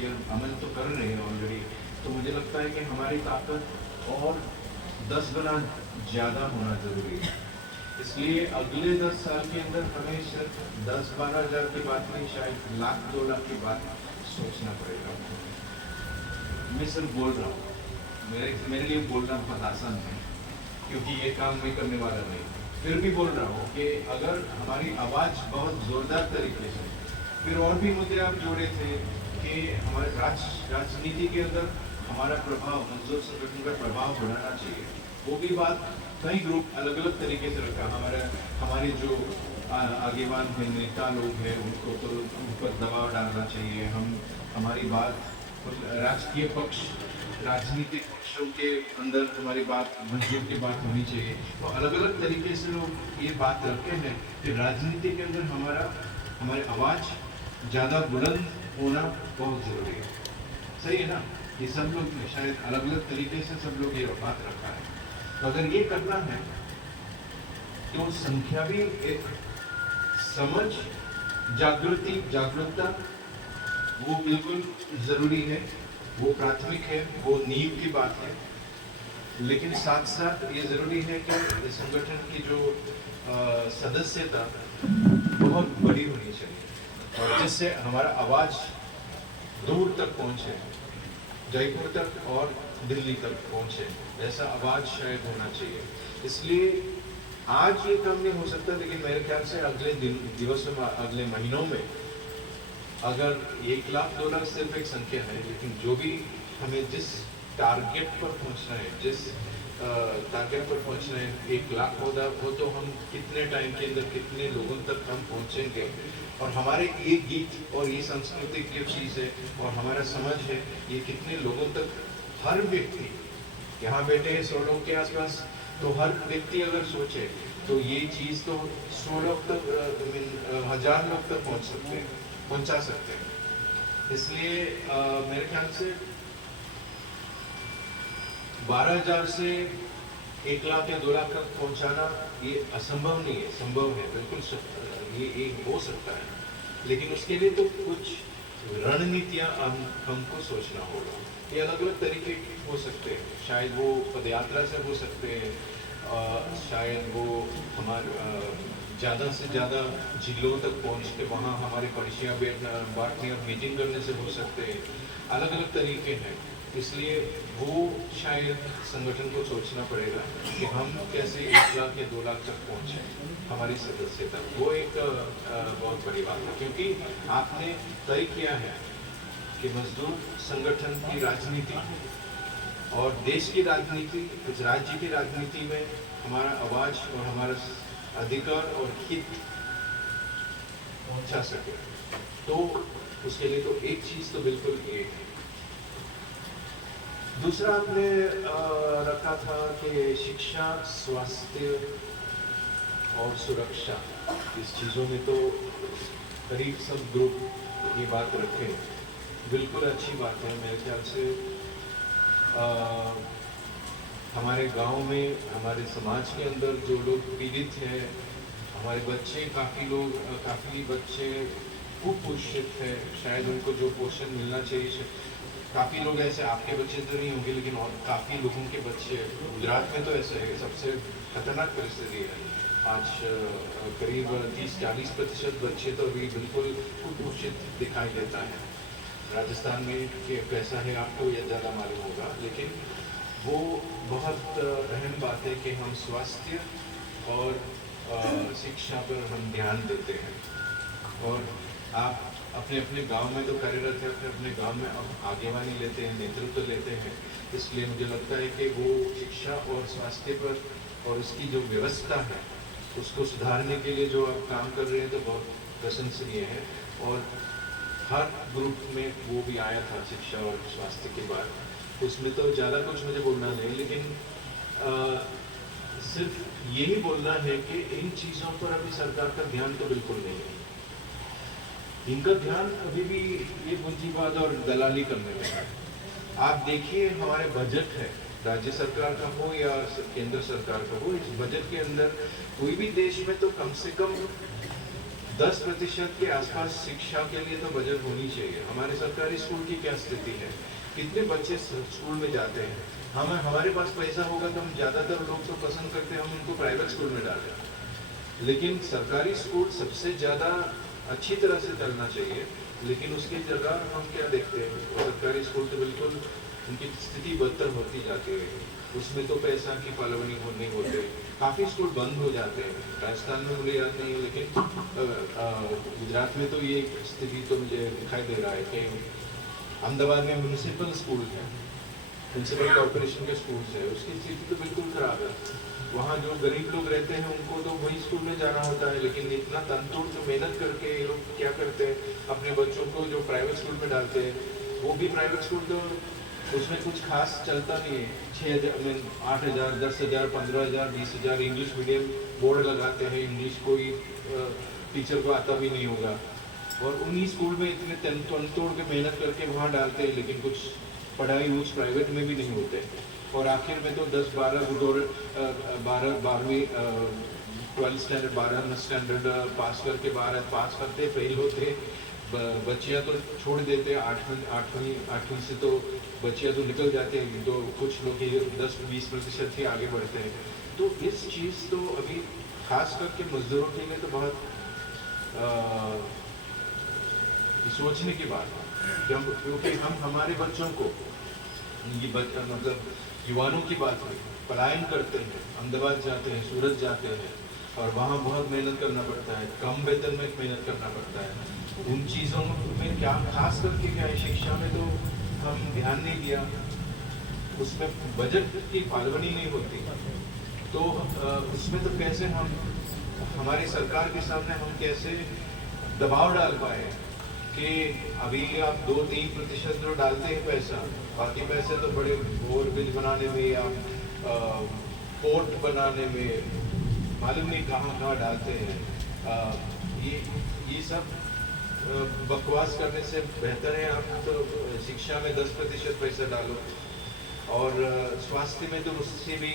ये अमल तो कर रहे हैं ऑलरेडी, तो मुझे लगता है कि हमारी ताकत और 10 गुना ज़्यादा होना ज़रूरी है। इसलिए अगले 10 साल के अंदर हमें सिर्फ 10-12 हज़ार की बात नहीं, शायद लाख 2 लाख की बात सोचना पड़ेगा। मैं सिर्फ बोल रहा हूँ, मेरे लिए बोलना बहुत आसान है, क्योंकि ये काम मैं करने वाला नहीं। फिर भी बोल रहा हूँ कि अगर हमारी आवाज़ बहुत ज़ोरदार तरीके से, फिर और भी मुद्दे आप जोड़े थे कि हमारे राजनीति के अंदर हमारा प्रभाव, मजदूर संगठन का प्रभाव बढ़ाना चाहिए। वो भी बात कई ग्रुप अलग अलग तरीके से रखा। हमारे जो आगेवान हैं, नेता लोग हैं, उनको तो उन पर दबाव डालना चाहिए। हमारी बात राजकीय पक्ष, राजनीतिक पक्षों के अंदर हमारी बात, मंत्रियों की बात होनी चाहिए। तो अलग अलग तरीके से लोग ये बात रखते हैं कि राजनीति के अंदर हमारी आवाज़ ज़्यादा बुलंद होना बहुत ज़रूरी है। सही है ना? ये सब लोग शायद अलग अलग तरीके से सब लोग ये बात रखा है। तो अगर ये करना है तो संख्या भी एक समझ, जागरूकता वो बिल्कुल ज़रूरी है, वो प्राथमिक है, वो नींव की बात है। लेकिन साथ साथ ये ज़रूरी है कि संगठन की जो सदस्यता बहुत बड़ी होनी चाहिए, और जिससे हमारा आवाज़ दूर तक पहुँचे, जयपुर तक और दिल्ली तक पहुँचे, ऐसा आवाज़ शायद होना चाहिए। इसलिए आज ये काम नहीं हो सकता, लेकिन मेरे ख्याल से अगले दिवसों में, अगले महीनों में, अगर 1 लाख 2 लाख सिर्फ एक संख्या है, लेकिन जो भी हमें जिस टारगेट पर पहुंचना है, जिस टारगेट पर पहुंचना है, 1 लाख हो तो हम कितने टाइम के अंदर कितने लोगों तक हम पहुंचेंगे, और हमारे ये गीत और ये सांस्कृतिक जो चीज़ है और हमारा समझ है, ये कितने लोगों तक, हर व्यक्ति यहाँ बैठे हैं 100 लोग के आसपास, तो हर व्यक्ति अगर सोचे तो ये चीज़ तो 100 लोग तक, 1000 लोग तक पहुंचा सकते हैं। इसलिए मेरे ख्याल से 12,000 से 1 लाख या 2 लाख तक पहुंचाना ये असंभव नहीं है, संभव है, बिल्कुल ये एक हो सकता है। लेकिन उसके लिए तो कुछ रणनीतियाँ हमको सोचना होगा। ये अलग अलग तरीके हो सकते हैं, शायद वो पदयात्रा से हो सकते हैं, शायद वो ज़्यादा से ज़्यादा जिलों तक पहुँच के वहाँ हमारे पड़ोसियाँ बांटने और मीटिंग करने से हो सकते हैं। अलग अलग तरीके हैं, इसलिए वो शायद संगठन को सोचना पड़ेगा कि हम कैसे 1 लाख या 2 लाख तक पहुँचे हमारी सदस्यता। वो एक बहुत बड़ी बात है, क्योंकि आपने तय किया है कि मजदूर संगठन की राजनीति और देश की राजनीति, कुछ राज्य की राजनीति में हमारा आवाज़ और हमारा अधिकार और हित पहुंचा सके, तो उसके लिए तो एक चीज़ तो बिल्कुल ये है। दूसरा आपने रखा था कि शिक्षा, स्वास्थ्य और सुरक्षा, इस चीज़ों में तो करीब सब ग्रुप ये बात रखें, बिल्कुल अच्छी बात है। मेरे ख्याल से हमारे गांव में, हमारे समाज के अंदर जो लोग पीड़ित हैं, हमारे बच्चे, काफ़ी बच्चे कुपोषित है, शायद उनको जो पोषण मिलना चाहिए, काफ़ी लोग ऐसे, आपके बच्चे तो नहीं होंगे लेकिन और काफ़ी लोगों के बच्चे, गुजरात में तो ऐसे है, सबसे खतरनाक परिस्थिति है। आज करीब 30-40% बच्चे तो अभी बिल्कुल कुपोषित दिखाई देता है। राजस्थान में कैसा है आपको यह ज़्यादा मालूम होगा, लेकिन वो बहुत अहम बात है कि हम स्वास्थ्य और शिक्षा पर हम ध्यान देते हैं। और आप अपने अपने गांव में तो कार्यरत है, अपने अपने गांव में आप आगेवानी लेते हैं, नेतृत्व लेते हैं, इसलिए मुझे लगता है कि वो शिक्षा और स्वास्थ्य पर और उसकी जो व्यवस्था है उसको सुधारने के लिए जो आप काम कर रहे हैं तो बहुत प्रशंसनीय है। और हर ग्रुप में वो भी आया था शिक्षा और स्वास्थ्य के बाद, उसमें तो ज़्यादा कुछ मुझे बोलना नहीं, लेकिन सिर्फ यही बोलना है कि इन चीज़ों पर अभी सरकार का ध्यान तो बिल्कुल नहीं है। इनका ध्यान अभी भी ये पूंजीवाद और दलाली करने में है। आप देखिए हमारे बजट है, राज्य सरकार का हो या केंद्र सरकार का हो, इस बजट के अंदर कोई भी देश में तो कम से कम 10% के आसपास शिक्षा के लिए तो बजट होनी चाहिए। हमारे सरकारी स्कूल की क्या स्थिति है, कितने बच्चे स्कूल में जाते हैं। हमारे पास पैसा होगा तो हम ज़्यादातर लोग तो पसंद करते हैं हम उनको प्राइवेट स्कूल में डालें, लेकिन सरकारी स्कूल सबसे ज़्यादा अच्छी तरह से चलना चाहिए। लेकिन उसकी जगह हम क्या देखते हैं, सरकारी स्कूल तो बिल्कुल उनकी स्थिति बदतर होती जाती है, उसमें तो पैसा की पालवनी नहीं होते, काफ़ी स्कूल बंद हो जाते हैं। राजस्थान में मुझे याद नहीं है, लेकिन गुजरात में तो ये स्थिति तो मुझे दिखाई दे रहा है कि अहमदाबाद में म्यूनिसिपल स्कूल है, म्यूनिसिपल कॉरपोरेशन के स्कूल्स है, उसकी स्थिति तो बिल्कुल ख़राब है। वहाँ जो गरीब लोग रहते हैं उनको तो वही स्कूल में जाना होता है, लेकिन इतना तनतोड़ तो मेहनत करके ये लोग क्या करते हैं, अपने बच्चों को जो प्राइवेट स्कूल में डालते हैं, वो भी प्राइवेट स्कूल तो उसमें कुछ खास चलता नहीं है। 6,000 8,000 10,000 15,000 20,000 इंग्लिश मीडियम बोर्ड लगाते हैं, इंग्लिश कोई टीचर को आता भी नहीं होगा, और उन्हीं स्कूल में इतने तनतोड़ के मेहनत करके वहाँ डालते हैं, लेकिन कुछ पढ़ाई उस प्राइवेट में भी नहीं होते। और आखिर में तो 12वीं 12th स्टैंडर्ड 12 स्टैंडर्ड पास करके पास करते फेल होते, बच्चियाँ तो छोड़ देते, आठवीं से तो बच्चियाँ तो निकल जाते हैं, तो कुछ लोग 10-20% ही आगे बढ़ते हैं। तो इस चीज़ तो अभी खास करके मजदूरों के लिए तो बहुत सोचने की बात है, क्योंकि हम हमारे बच्चों को ये मतलब युवाओं की बात है, पलायन करते हैं, अहमदाबाद जाते हैं, सूरत जाते हैं, और वहाँ बहुत मेहनत करना पड़ता है, कम वेतन में मेहनत करना पड़ता है। उन चीज़ों में क्या खास करके क्या है, शिक्षा में तो हम ध्यान नहीं दिया, उसमें बजट की पालवनी नहीं होती, तो उसमें तो कैसे हम हमारी सरकार के सामने हम कैसे दबाव डाल पाए कि अभी आप 2-3% जो डालते हैं पैसा, बाकी पैसे तो बड़े ओवरब्रिज बनाने में या पोर्ट बनाने में मालूम नहीं कहाँ डालते हैं। ये सब बकवास करने से बेहतर है आप तो शिक्षा में 10% पैसा डालो, और स्वास्थ्य में तो उससे भी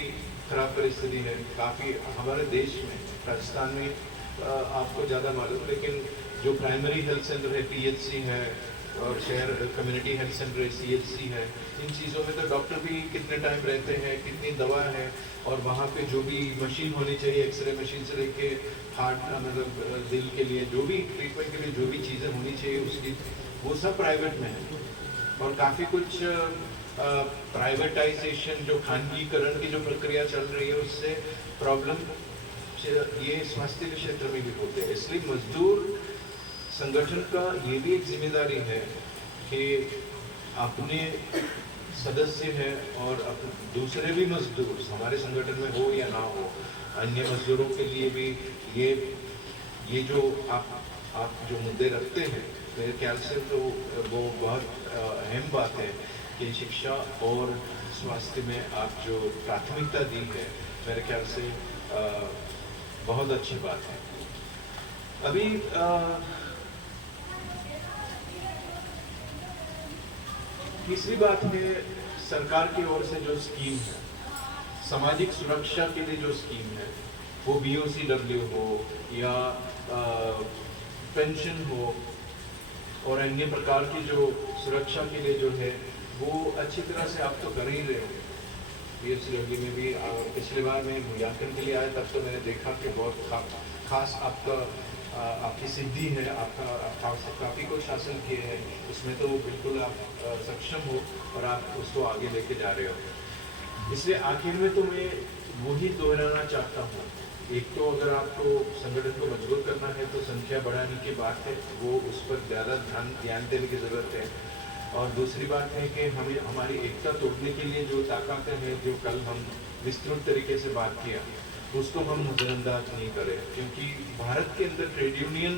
खराब परिस्थिति है काफ़ी हमारे देश में। राजस्थान में आपको ज़्यादा मालूम, लेकिन जो प्राइमरी हेल्थ सेंटर है, PHC है, और शहर कम्युनिटी हेल्थ सेंटर है, CHC है, इन चीज़ों में तो डॉक्टर भी कितने टाइम रहते हैं, कितनी दवा है, और वहाँ पे जो भी मशीन होनी चाहिए, एक्सरे मशीन से लेके हार्ट मतलब दिल के लिए जो भी ट्रीटमेंट के लिए जो भी चीज़ें होनी चाहिए उसकी, वो सब प्राइवेट में है। और काफ़ी कुछ प्राइवेटाइजेशन जो खानगीकरण की जो प्रक्रिया चल रही है, उससे प्रॉब्लम ये स्वास्थ्य के क्षेत्र में भी होते हैं। इसलिए मजदूर संगठन का ये भी एक जिम्मेदारी है कि अपने सदस्य हैं और दूसरे भी मजदूर हमारे संगठन में हो या ना हो, अन्य मजदूरों के लिए भी ये जो आप जो मुद्दे रखते हैं, मेरे ख्याल से तो वो बहुत अहम बात है कि शिक्षा और स्वास्थ्य में आप जो प्राथमिकता दी है, मेरे ख्याल से बहुत अच्छी बात है। अभी तीसरी बात है, सरकार की ओर से जो स्कीम है, सामाजिक सुरक्षा के लिए जो स्कीम है, वो BOCW हो या पेंशन हो और अन्य प्रकार की जो सुरक्षा के लिए जो है, वो अच्छी तरह से आप तो कर ही रहे हो। BOCW में भी पिछले बार मैं मूल्यांकन के लिए आया, तब तो मैंने देखा कि बहुत खास आपकी सिद्धि है, आपका काफ़ी कुछ हासिल किए हैं, उसमें तो बिल्कुल आप सक्षम हो और आप उसको आगे लेके जा रहे हो। इसलिए आखिर में तो मैं वही दोहराना चाहता हूँ, एक तो अगर आपको संगठन को मजबूत करना है तो संख्या बढ़ाने की बात है, वो उस पर ज़्यादा ध्यान देने की ज़रूरत है। और दूसरी बात है कि हमें हमारी एकता तोड़ने के लिए जो ताकतें हैं, जो कल हम विस्तृत तरीके से बात किया, उसको हम नज़रअंदाज नहीं करें, क्योंकि भारत के अंदर ट्रेड यूनियन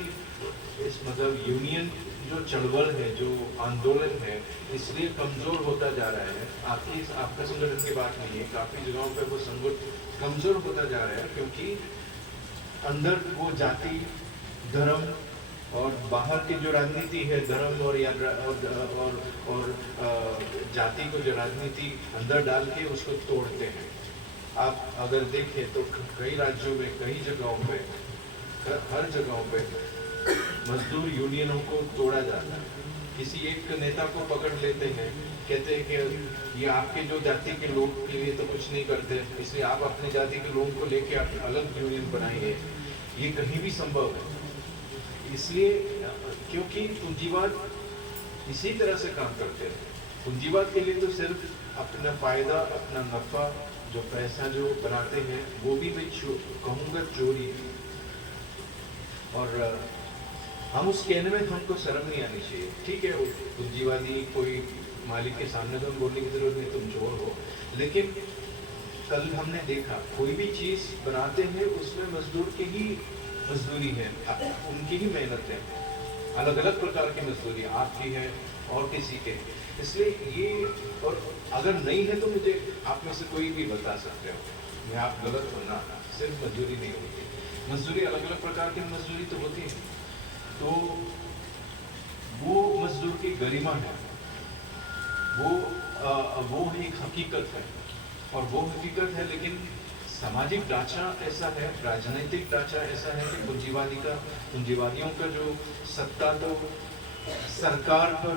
मतलब यूनियन जो चळवळ है, जो आंदोलन है, इसलिए कमज़ोर होता जा रहा है। आपका संगठन की बात नहीं है, काफ़ी जगहों पर वो संगठन कमज़ोर होता जा रहा है, क्योंकि अंदर वो जाति धर्म और बाहर की जो राजनीति है, धर्म और जाति को जो राजनीति अंदर डाल के उसको तोड़ते हैं। आप अगर देखें तो कई राज्यों में, कई जगहों पे, हर जगहों पे मजदूर यूनियनों को तोड़ा जाता है। किसी एक नेता को पकड़ लेते हैं, कहते हैं कि ये आपके जो जाति के लोग के लिए तो कुछ नहीं करते, इसलिए आप अपने जाति के लोगों को लेके आप अलग यूनियन बनाइए। ये कहीं भी संभव है, इसलिए क्योंकि पूंजीवाद इसी तरह से काम करते हैं। पूंजीवाद के लिए तो सिर्फ अपना फायदा, अपना नफा, जो पैसा जो बनाते हैं वो भी मैं कहूँगा चोरी है। और हम उस कहने में हमको शर्म नहीं आनी चाहिए। ठीक है, पूंजीवादी कोई मालिक के सामने तो हम बोलने की जरूरत नहीं तुम चोर हो, लेकिन कल हमने देखा कोई भी चीज बनाते हैं उसमें मजदूर की ही मजदूरी है, उनकी ही मेहनत है, अलग अलग प्रकार की मजदूरी आपकी है और किसी के। इसलिए ये, और अगर नहीं है तो मुझे आप में से कोई भी बता सकते हो, मैं आप गलत हो ना, सिर्फ मजदूरी नहीं होती, मजदूरी अलग अलग प्रकार की मजदूरी तो होती है। तो वो मजदूर की गरिमा है, वो एक हकीकत है, और वो हकीकत है। लेकिन सामाजिक ढांचा ऐसा है, राजनीतिक ढांचा ऐसा है कि पूंजीवादियों का जो सत्ता तो सरकार पर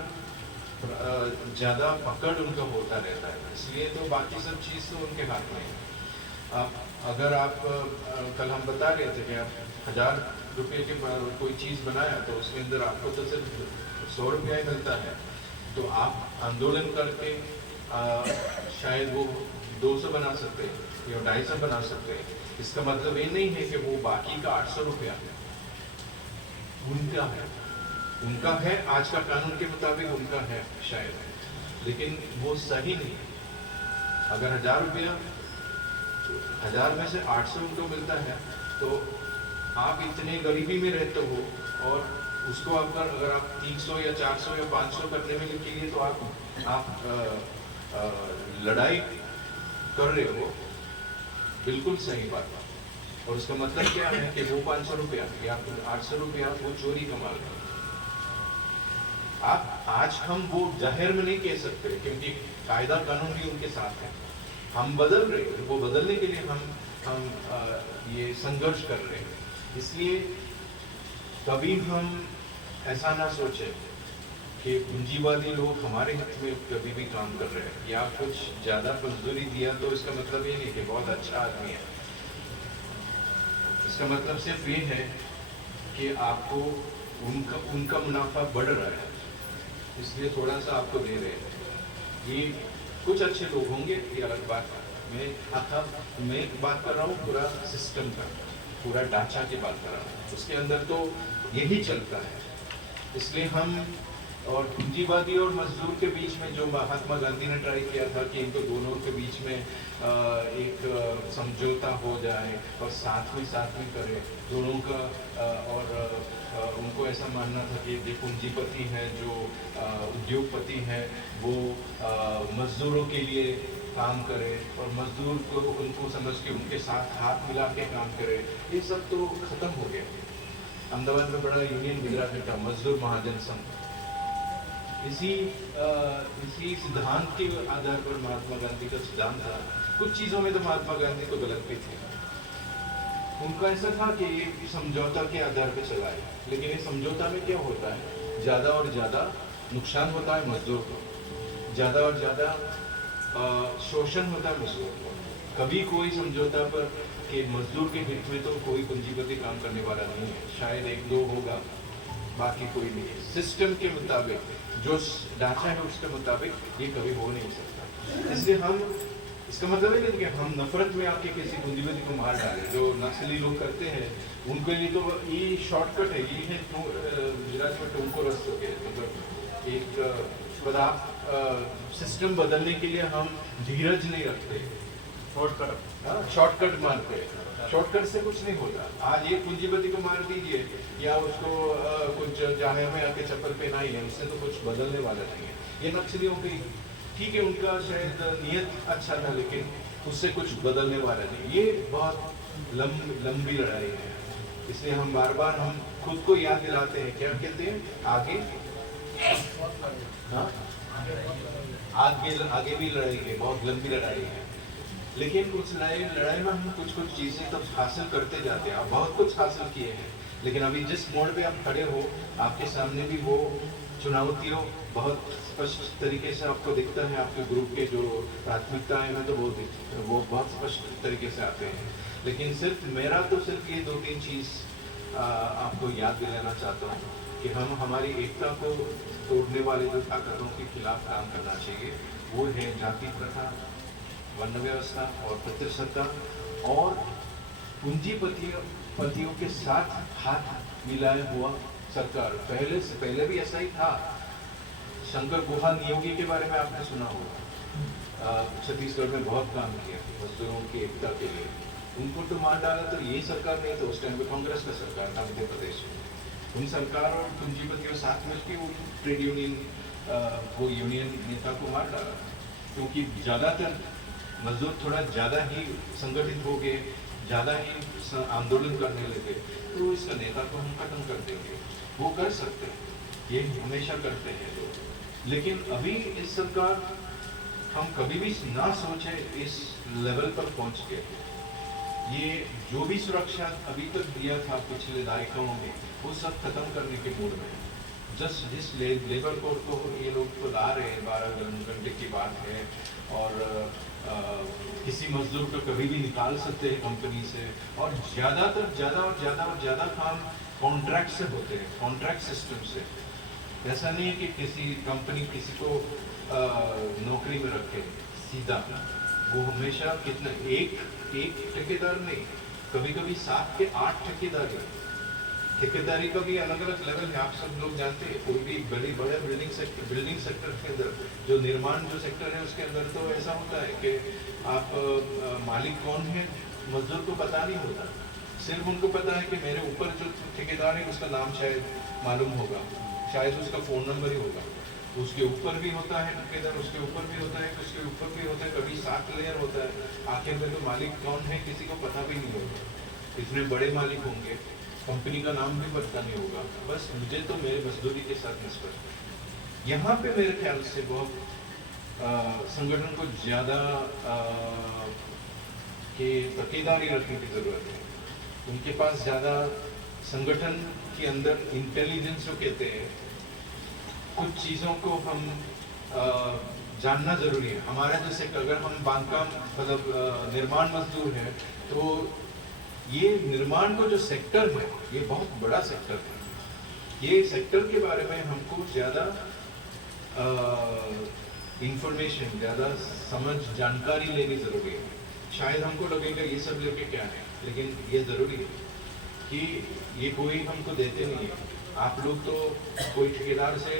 ज़्यादा पकड़ उनका होता रहता है, इसलिए तो बाकी सब चीज़ तो उनके हाथ में है। अगर आप कल हम बता रहे थे कि आप 1000 रुपये के कोई चीज़ बनाया तो उसके अंदर आपको तो सिर्फ 100 रुपया ही मिलता है, तो आप आंदोलन करके शायद वो 200 बना सकते हैं या 250 बना सकते हैं। इसका मतलब ये नहीं है कि वो बाकी का 800 रुपया उनका है आज का कानून के मुताबिक उनका है शायद, लेकिन वो सही नहीं है। अगर 1000 रुपया, 1000 में से 800 उनको मिलता है, तो आप इतने गरीबी में रहते हो, और उसको अगर आप 300 या 400 या 500 करने में के लिए तो आप लड़ाई कर रहे हो, बिल्कुल सही बात है। और उसका मतलब क्या है कि वो 500 रुपया या 800 रुपया वो चोरी कमा रहे। आप आज हम वो जाहिर में नहीं कह सकते क्योंकि कायदा कानून भी उनके साथ है, हम बदल रहे हैं, वो बदलने के लिए हम ये संघर्ष कर रहे हैं। इसलिए कभी हम ऐसा ना सोचे कि पूंजीवादी लोग हमारे हित में कभी भी काम कर रहे हैं या कुछ ज़्यादा मजदूरी दिया तो इसका मतलब ये नहीं कि बहुत अच्छा आदमी है। इसका मतलब सिर्फ ये है कि आपको उनका मुनाफा बढ़ रहा है, इसलिए थोड़ा सा आपको दे रहे हैं। ये कुछ अच्छे लोग होंगे, ये अलग बात है। मैं बात कर रहा हूँ पूरा सिस्टम का, पूरा ढांचा की बात कर रहा हूँ, उसके अंदर तो यही चलता है। इसलिए हम, और पूंजीवादी और मजदूर के बीच में जो महात्मा गांधी ने ट्राई किया था कि इनको दोनों के बीच में एक समझौता हो जाए और साथ में करे दोनों का, और उनको ऐसा मानना था कि जो पूंजीपति हैं, जो उद्योगपति हैं, वो मजदूरों के लिए काम करे और मजदूर को उनको समझ के उनके साथ हाथ मिला के काम करे। ये सब तो खत्म हो गया। अहमदाबाद में बड़ा यूनियन गुजरात का मजदूर महाजन संघ, इसी सिद्धांत के आधार पर महात्मा गांधी का सिद्धांत था। कुछ चीज़ों में तो महात्मा गांधी को गलत भी थे, उनका ऐसा था कि एक समझौता के आधार पर चलाए, लेकिन इस समझौता में क्या होता है, ज़्यादा और ज़्यादा नुकसान होता है मजदूर को, ज़्यादा और ज़्यादा शोषण होता है मजदूर को। कभी कोई समझौता पर कि मजदूर के हित में तो कोई पूंजीपति काम करने वाला नहीं है, शायद 1-2 होगा, बाकी कोई नहीं है। सिस्टम के मुताबिक जो ढांचा है उसके मुताबिक ये कभी हो नहीं सकता। इसलिए हम, इसका मतलब है कि हम नफरत में आके किसी पूंजीपति को मार डालें। जो नक्सली लोग करते हैं उनके लिए तो ये शॉर्टकट है, ये है गुजरात में टोंको रस्तो के, मतलब एक सिस्टम बदलने के लिए हम धीरज नहीं रखते, शॉर्टकट मारते हैं। शॉर्टकट से कुछ नहीं होता। आज ये पूंजीपति को मार दीजिए या उसको कुछ जामिया में आके चप्पल पहनाइए, उससे तो कुछ बदलने वाला नहीं है। ये नक्सलियों की, ठीक है, उनका शायद नियत अच्छा था, लेकिन उससे कुछ बदलने वाला नहीं। ये बहुत लंबी लड़ाई है। इसलिए हम बार बार हम खुद को याद दिलाते हैं, क्या कहते हैं, आगे भी लड़ाई है, बहुत लंबी लड़ाई है। लेकिन उस लड़ाई में हम कुछ चीज़ें तब हासिल करते जाते हैं। बहुत कुछ हासिल किए हैं, लेकिन अभी जिस मोड़ पे आप खड़े हो, आपके सामने भी वो चुनौतियों बहुत स्पष्ट तरीके से आपको दिखता है। आपके ग्रुप के जो प्राथमिकताएं हैं तो वो बहुत स्पष्ट तरीके से आते हैं। लेकिन सिर्फ मेरा तो सिर्फ ये 2-3 चीज़ आपको याद दिलाना चाहता हूँ कि हम हमारी एकता को तोड़ने वाले जो ताकतों के खिलाफ काम करना चाहिए। वो है जाति प्रथा, वर्ण व्यवस्था और पितृसत्ता और पूंजीपतियों के साथ हाथ मिलाया हुआ सरकार। पहले भी ऐसा ही था। शंकर गुहा नियोगी के बारे में आपने सुना होगा। छत्तीसगढ़ में बहुत काम किया मजदूरों की एकता के लिए। उनको तो मार डाला तो ये सरकार नहीं, तो उस टाइम पे कांग्रेस का सरकार था मध्य प्रदेश में। उन सरकार और पूंजीपतियों साथ मिलकर वो ट्रेड यूनियन वो यूनियन नेता को मार डाला, क्योंकि ज़्यादातर मजदूर थोड़ा ज़्यादा ही संगठित हो गए, ज़्यादा ही आंदोलन करने लगे, तो इसका नेता को हम खत्म कर देंगे। वो कर सकते हैं, ये हमेशा करते हैं लोग। लेकिन अभी इस सरकार, हम कभी भी ना सोचे इस लेवल पर पहुंच गए। ये जो भी सुरक्षा अभी तक दिया था पिछले दायकों में, वो सब खत्म करने के मूड में है। जिस लेबर कोड को ये लोग तो ला रहे हैं, 12 घंटे की बात है, और किसी मजदूर को कभी भी निकाल सकते हैं कंपनी से, और ज़्यादा काम कॉन्ट्रैक्ट से होते हैं, कॉन्ट्रैक्ट सिस्टम से। ऐसा नहीं है कि किसी कंपनी किसी को नौकरी में रखे सीधा। वो हमेशा कितना एक ठेकेदार नहीं, कभी कभी 7 के 8 ठेकेदारी का भी अलग अलग लेवल है। आप सब लोग जानते हैं, कोई भी बड़े बिल्डिंग सेक्टर के अंदर, जो निर्माण जो सेक्टर है उसके अंदर तो ऐसा होता है कि आप मालिक कौन है मजदूर को पता नहीं होता। सिर्फ उनको पता है कि मेरे ऊपर जो ठेकेदार है उसका नाम शायद मालूम होगा, शायद उसका फ़ोन नंबर ही होगा। उसके ऊपर भी होता है ठेकेदार, उसके ऊपर भी होता है, उसके ऊपर भी होता है, कभी 7 लेयर होता है। आखिर में तो मालिक कौन है किसी को पता भी नहीं होगा। इतने बड़े मालिक होंगे, कंपनी का नाम भी पता नहीं होगा। बस मुझे तो मेरे मजदूरी के साथ निष्पक्ष। यहाँ पे मेरे ख्याल से बहुत संगठन को ज़्यादा के तकीदारी रखने की ज़रूरत है। उनके पास ज़्यादा संगठन के अंदर इंटेलिजेंस जो कहते हैं, कुछ चीज़ों को हम जानना ज़रूरी है। हमारा जैसे अगर हम बांधकाम मतलब निर्माण मजदूर हैं, तो ये निर्माण को जो सेक्टर है ये बहुत बड़ा सेक्टर है। ये सेक्टर के बारे में हमको ज़्यादा इंफॉर्मेशन, ज़्यादा समझ, जानकारी लेनी ज़रूरी है। शायद हमको लगेगा ये सब लेके क्या है, लेकिन ये ज़रूरी है कि ये कोई हमको देते नहीं है। आप लोग तो कोई ठेकेदार से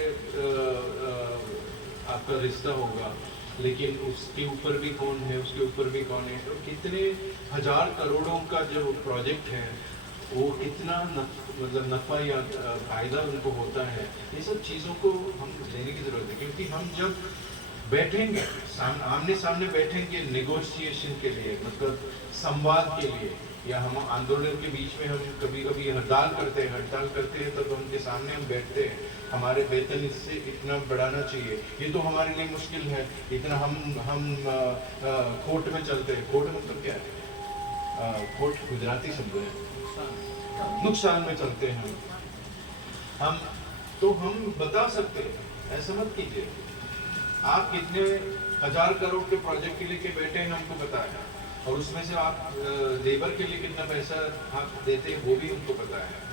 आपका रिश्ता होगा, लेकिन उसके ऊपर भी कौन है, उसके ऊपर भी कौन है, तो कितने हजार करोड़ों का जो प्रोजेक्ट है वो कितना मतलब नफ़ा या फायदा उनको होता है। ये सब चीज़ों को हम लेने की ज़रूरत है, क्योंकि हम जब बैठेंगे आमने सामने बैठेंगे नेगोशिएशन के लिए, मतलब संवाद के लिए, या हम आंदोलन के बीच में हम कभी कभी हड़ताल करते हैं तब उनके सामने हम बैठते हैं, हमारे वेतन इससे इतना बढ़ाना चाहिए, ये तो हमारे लिए मुश्किल है, इतना हम कोर्ट में चलते हैं। कोर्ट मतलब क्या है? कोर्ट गुजराती शब्द है, नुकसान में चलते हैं हम तो हम बता सकते हैं। ऐसा मत कीजिए, आप कितने 1000 करोड़ के प्रोजेक्ट के लिए बैठे हैं हमको पता है, और उसमें से आप लेबर के लिए कितना पैसा आप देते हैं वो भी उनको पता है।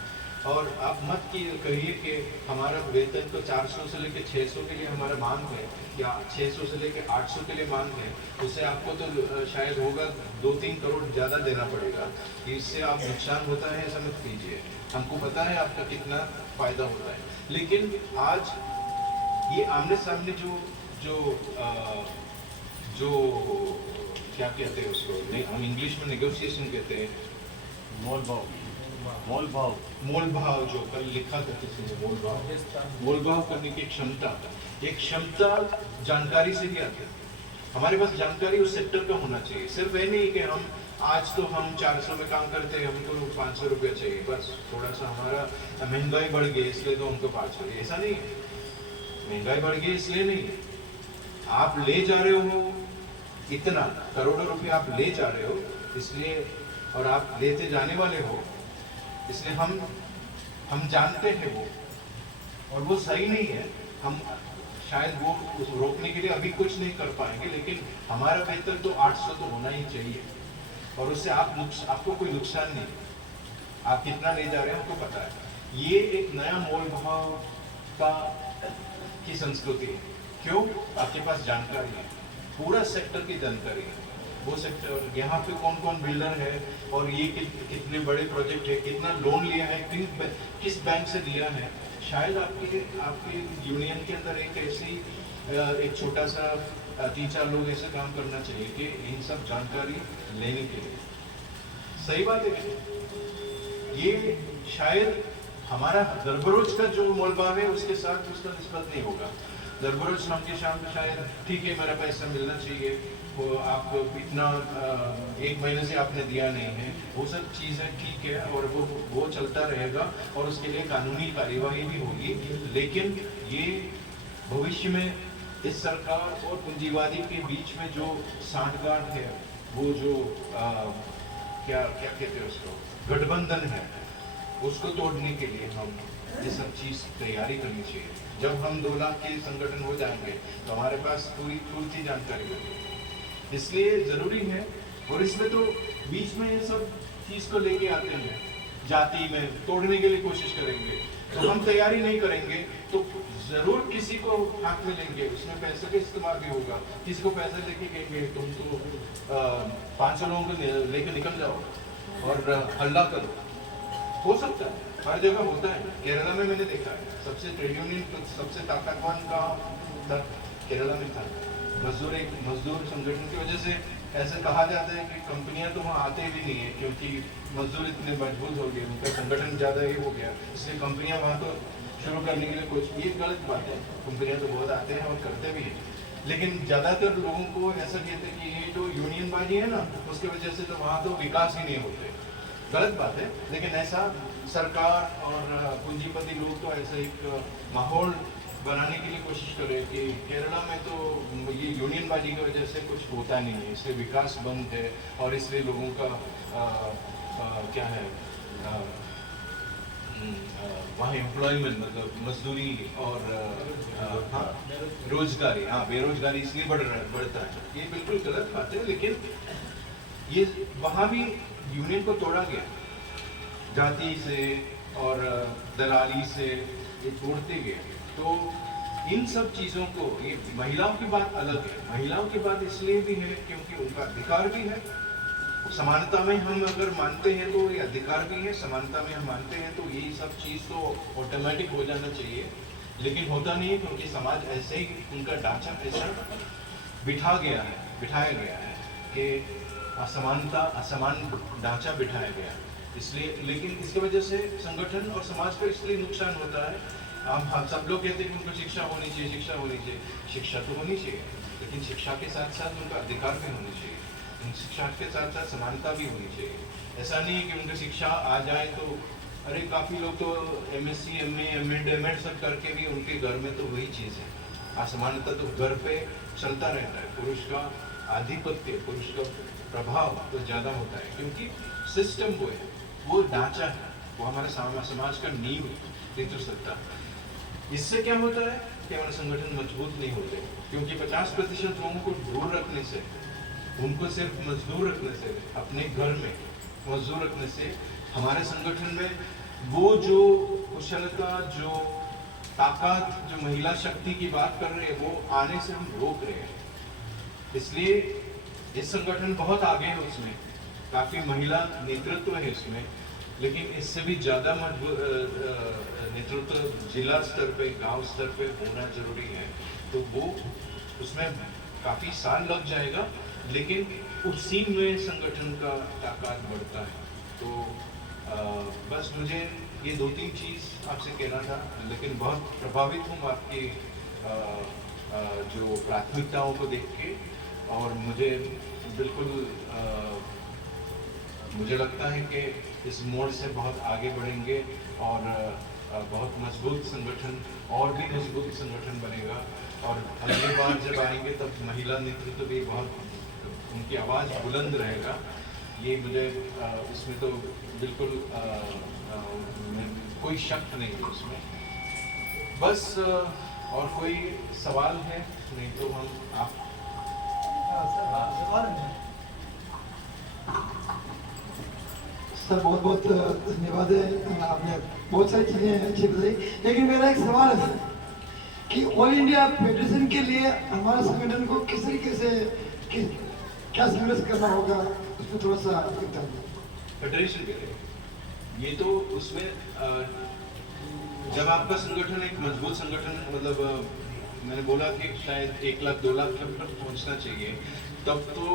और आप मत कहिए कि हमारा वेतन तो 400 से लेकर 600 के लिए हमारा मांग है, या 600 से लेकर 800 के लिए मांग है, उससे आपको तो शायद होगा 2-3 करोड़ ज़्यादा देना पड़ेगा, इससे आप नुकसान होता है ऐसा मत कीजिए। हमको पता है आपका कितना फ़ायदा होता है। लेकिन आज ये आमने सामने जो क्या कहते हैं उसको, हम इंग्लिश में नेगोशिएशन कहते हैं, मोल भाव जो कल लिखा था किसी ने, मोल भाव करने की क्षमता जानकारी से भी आती है। हमारे पास जानकारी उस सेक्टर का होना चाहिए। सिर्फ ये नहीं कि आज तो हम 400 में काम करते हैं, हमको 500 रुपया चाहिए, बस थोड़ा सा हमारा महंगाई बढ़ गई इसलिए तो हमको 500, ऐसा नहीं है। महंगाई बढ़ गई इसलिए नहीं, आप ले जा रहे हो इतना करोड़ों रुपए आप ले जा रहे हो इसलिए, और आप लेते जाने वाले हो, इसलिए हम हम जानते हैं वो, और वो सही नहीं है। हम शायद वो रोकने के लिए अभी कुछ नहीं कर पाएंगे, लेकिन हमारा वेतन तो 800 तो होना ही चाहिए, और उससे आपको कोई नुकसान नहीं, आप कितना ले जा रहे हैं आपको पता है। ये एक नया मोल भाव का की संस्कृति है। क्यों? आपके पास जानकारी है, पूरा सेक्टर की जानकारी है, वो सेक्टर यहाँ पे कौन कौन बिल्डर है, और ये कितने बड़े प्रोजेक्ट है, कितना लोन लिया है, किस बैंक से लिया है। शायद आपके यूनियन के अंदर एक छोटा सा 3-4 लोग ऐसे काम करना चाहिए कि इन सब जानकारी लेने के लिए। सही बात है, ये शायद हमारा दरबरोज का जो मोलभाव है उसके साथ उसका निस्बत नहीं होगा। दरबरोज शाम के शाम शायद ठीक है, मेरा पैसा मिलना चाहिए, वो आप इतना 1 महीने से आपने दिया नहीं है, वो सब चीज़ें ठीक है, और वो चलता रहेगा, और उसके लिए कानूनी कार्यवाही भी होगी। लेकिन ये भविष्य में इस सरकार और पूंजीवादी के बीच में जो सांठगांठ है, वो जो क्या क्या कहते हैं उसको, गठबंधन है, उसको तोड़ने के लिए हम ये सब चीज़ तैयारी करनी चाहिए। जब हम 2 लाख के संगठन हो जाएंगे तो हमारे पास पूरी जानकारी होगी। इसलिए ज़रूरी है, और इसमें तो बीच में ये सब चीज़ को लेके आते हैं, जाति में तोड़ने के लिए कोशिश करेंगे, तो हम तैयारी नहीं करेंगे तो ज़रूर किसी को हाथ में लेंगे, उसमें पैसे का इस्तेमाल भी होगा। किसी को पैसे लेके कहेंगे तुम तो 500 लोगों को लेके निकल जाओ और हल्ला करो। हो सकता है, हर जगह होता है। केरला में मैंने देखा है, सबसे ट्रेड यूनियन तो सबसे ताकतवान का केरला में था। मजदूर संगठन की वजह से ऐसे कहा जाता है कि कंपनियां तो वहाँ आते भी नहीं है, क्योंकि मजदूर इतने मजबूत हो गए, उनका संगठन ज़्यादा ही हो गया, इसलिए कंपनियां वहाँ तो शुरू करने के लिए कुछ, ये गलत बात है। कंपनियां तो बहुत आते हैं और करते भी हैं, लेकिन ज़्यादातर लोगों को ऐसा कहते हैं कि ये जो यूनियनबाजी है ना, उसकी वजह से तो वहाँ तो विकास ही नहीं होते। गलत बात है, लेकिन ऐसा सरकार और पूंजीपति लोग तो ऐसा एक माहौल बनाने के लिए कोशिश करें कि केरला में तो ये यूनियनबाजी की वजह से कुछ होता नहीं है, इसलिए विकास बंद है, और इसलिए लोगों का क्या है वहाँ एम्प्लॉयमेंट मतलब मजदूरी और रोजगारी, बेरोजगारी इसलिए बढ़ता है। ये बिल्कुल गलत बात है, लेकिन ये वहाँ भी यूनियन को तोड़ा गया, जाति से और दलाली से ये तोड़ते गए। तो इन सब चीज़ों को, ये महिलाओं की बात अलग है, महिलाओं की बात इसलिए भी है क्योंकि उनका अधिकार भी है। समानता में हम अगर मानते हैं तो ये अधिकार भी है, समानता में हम मानते हैं तो ये सब चीज़ तो ऑटोमेटिक हो जाना चाहिए, लेकिन होता नहीं है, क्योंकि समाज ऐसे ही, उनका ढांचा ऐसा बिठाया गया है कि असमान ढांचा बिठाया गया है। इसलिए, लेकिन इसकी वजह से संगठन और समाज को इसलिए नुकसान होता है। हम सब लोग कहते हैं कि उनको शिक्षा होनी चाहिए, शिक्षा तो होनी चाहिए, लेकिन शिक्षा के साथ साथ उनका अधिकार भी होना चाहिए, शिक्षा के साथ साथ समानता भी होनी चाहिए। ऐसा नहीं है कि उनको शिक्षा आ जाए तो, अरे काफ़ी लोग तो MSc MA MEd सब करके भी उनके घर में तो वही चीज़ है, असमानता तो घर पे चलता रहता है। पुरुष का आधिपत्य, पुरुष का प्रभाव तो ज़्यादा होता है, क्योंकि सिस्टम वो है, वो ढांचा है, वो हमारे समाज का नींव नेतृत्व। इससे क्या होता है कि हमारे संगठन मजबूत नहीं होते, क्योंकि 50% लोगों को दूर रखने से, उनको सिर्फ मजदूर रखने से, अपने घर में मजदूर रखने से, हमारे संगठन में वो जो कुशलता, जो ताकत, जो महिला शक्ति की बात कर रहे हैं, वो आने से हम रोक रहे हैं। इसलिए इस संगठन बहुत आगे है, उसमें काफ़ी महिला नेतृत्व है इसमें, लेकिन इससे भी ज़्यादा नेतृत्व जिला स्तर पे, गांव स्तर पे होना जरूरी है। तो वो उसमें काफ़ी साल लग जाएगा, लेकिन उसी में संगठन का ताकत बढ़ता है। तो बस मुझे ये 2-3 चीज़ आपसे कहना था, लेकिन बहुत प्रभावित हूँ आपकी जो प्राथमिकताओं को देख के, और मुझे बिल्कुल मुझे लगता है कि इस मोड़ से बहुत आगे बढ़ेंगे, और बहुत मजबूत संगठन, और भी मजबूत संगठन बनेगा। और अगली बार जब आएंगे तब महिला नेतृत्व भी बहुत, उनकी आवाज़ बुलंद रहेगा। ये मुझे इसमें तो बिल्कुल कोई शक नहीं है उसमें। बस और कोई सवाल है? नहीं तो हम आप सर बहुत बहुत धन्यवाद है, आपने बहुत सारी चीज़ें अच्छी बताई। लेकिन मेरा एक सवाल है कि ऑल इंडिया फेडरेशन के लिए हमारे संगठन को किस तरीके से क्या संघर्ष करना होगा, उसमें थोड़ा सा फेडरेशन के लिए ये तो उसमें जब आपका संगठन एक मजबूत संगठन, मतलब मैंने बोला कि शायद 1 लाख 2 लाख तक पहुंचना चाहिए, तब तो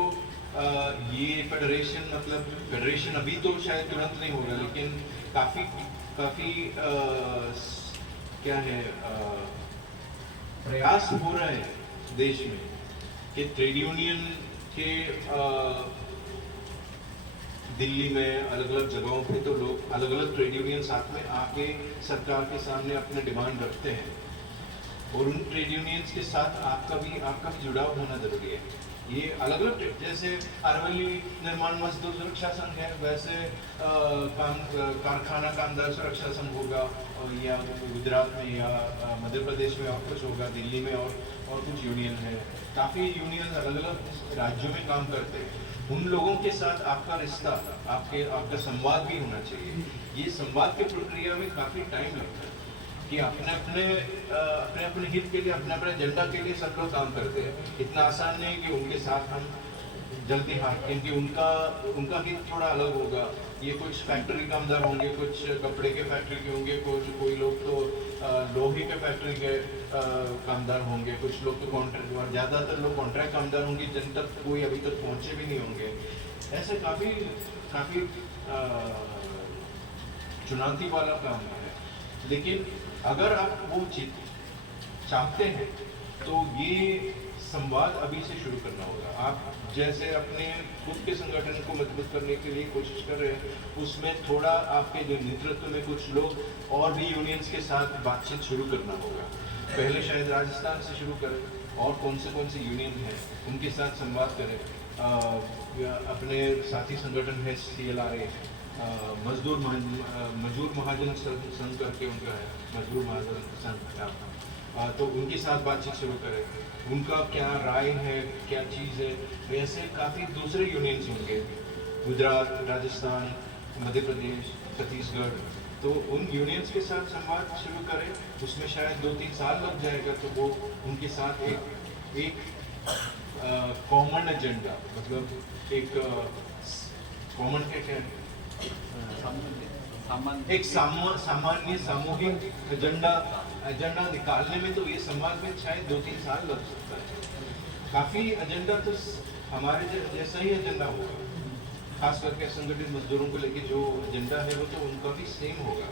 ये फेडरेशन, मतलब फेडरेशन अभी तो शायद तुरंत नहीं होगा, लेकिन काफ़ी क्या है प्रयास हो रहे हैं देश में कि ट्रेड यूनियन के दिल्ली में अलग अलग जगहों पे तो लोग अलग अलग ट्रेड यूनियन साथ में आके सरकार के सामने अपने डिमांड रखते हैं, और उन ट्रेड यूनियंस के साथ आपका भी जुड़ाव होना जरूरी है। ये अलग अलग जैसे अरवली निर्माण मजदूर सुरक्षा संघ है, वैसे कारखाना कामगार सुरक्षा संघ होगा, या गुजरात में या मध्य प्रदेश में और कुछ होगा, दिल्ली में और कुछ यूनियन है। काफ़ी यूनियन अलग अलग राज्यों में काम करते हैं। उन लोगों के साथ आपका रिश्ता, आपका संवाद भी होना चाहिए। ये संवाद की प्रक्रिया में काफ़ी टाइम लगता है कि अपने हित के लिए, अपने एजेंडा के लिए सब लोग काम करते हैं। इतना आसान नहीं कि उनके साथ हम जल्दी क्योंकि उनका हित थोड़ा अलग होगा। ये कुछ फैक्ट्री कामदार होंगे, कुछ कपड़े के फैक्ट्री के होंगे, कोई लोग तो लोहे के फैक्ट्री के कामदार होंगे, कुछ लोग तो कॉन्ट्रैक्ट, और ज़्यादातर लोग कॉन्ट्रैक्ट कामदार होंगे जिन तक कोई अभी तक पहुँचे भी नहीं होंगे। ऐसे काफ़ी चुनौती वाला काम है। लेकिन अगर आप वो चाहते हैं तो ये संवाद अभी से शुरू करना होगा। आप जैसे अपने खुद के संगठन को मजबूत करने के लिए कोशिश कर रहे हैं, उसमें थोड़ा आपके जो नेतृत्व में कुछ लोग और भी यूनियंस के साथ बातचीत शुरू करना होगा। पहले शायद राजस्थान से शुरू करें, और कौन से यूनियन हैं उनके साथ संवाद करें। अपने साथी संगठन है CLRA, मजदूर महाजन संघ करके उनका है, मजदूर महाजन संघ, तो उनके साथ बातचीत शुरू करें। उनका क्या राय है, क्या चीज़ है। वैसे काफ़ी दूसरे यूनियंस होंगे, गुजरात, राजस्थान, मध्य प्रदेश, छत्तीसगढ़, तो उन यूनियंस के साथ संवाद शुरू करें। उसमें शायद 2-3 साल लग जाएगा, तो वो उनके साथ एक कॉमन एजेंडा, मतलब एक कॉमन एक सामान्य सामूहिक एजेंडा निकालने में, तो ये समाज में शायद 2-3 साल लग सकता है। काफ़ी एजेंडा तो हमारे जैसा ही एजेंडा होगा, खास करके असंगठित मजदूरों को लेके जो एजेंडा है वो तो उनका भी सेम होगा।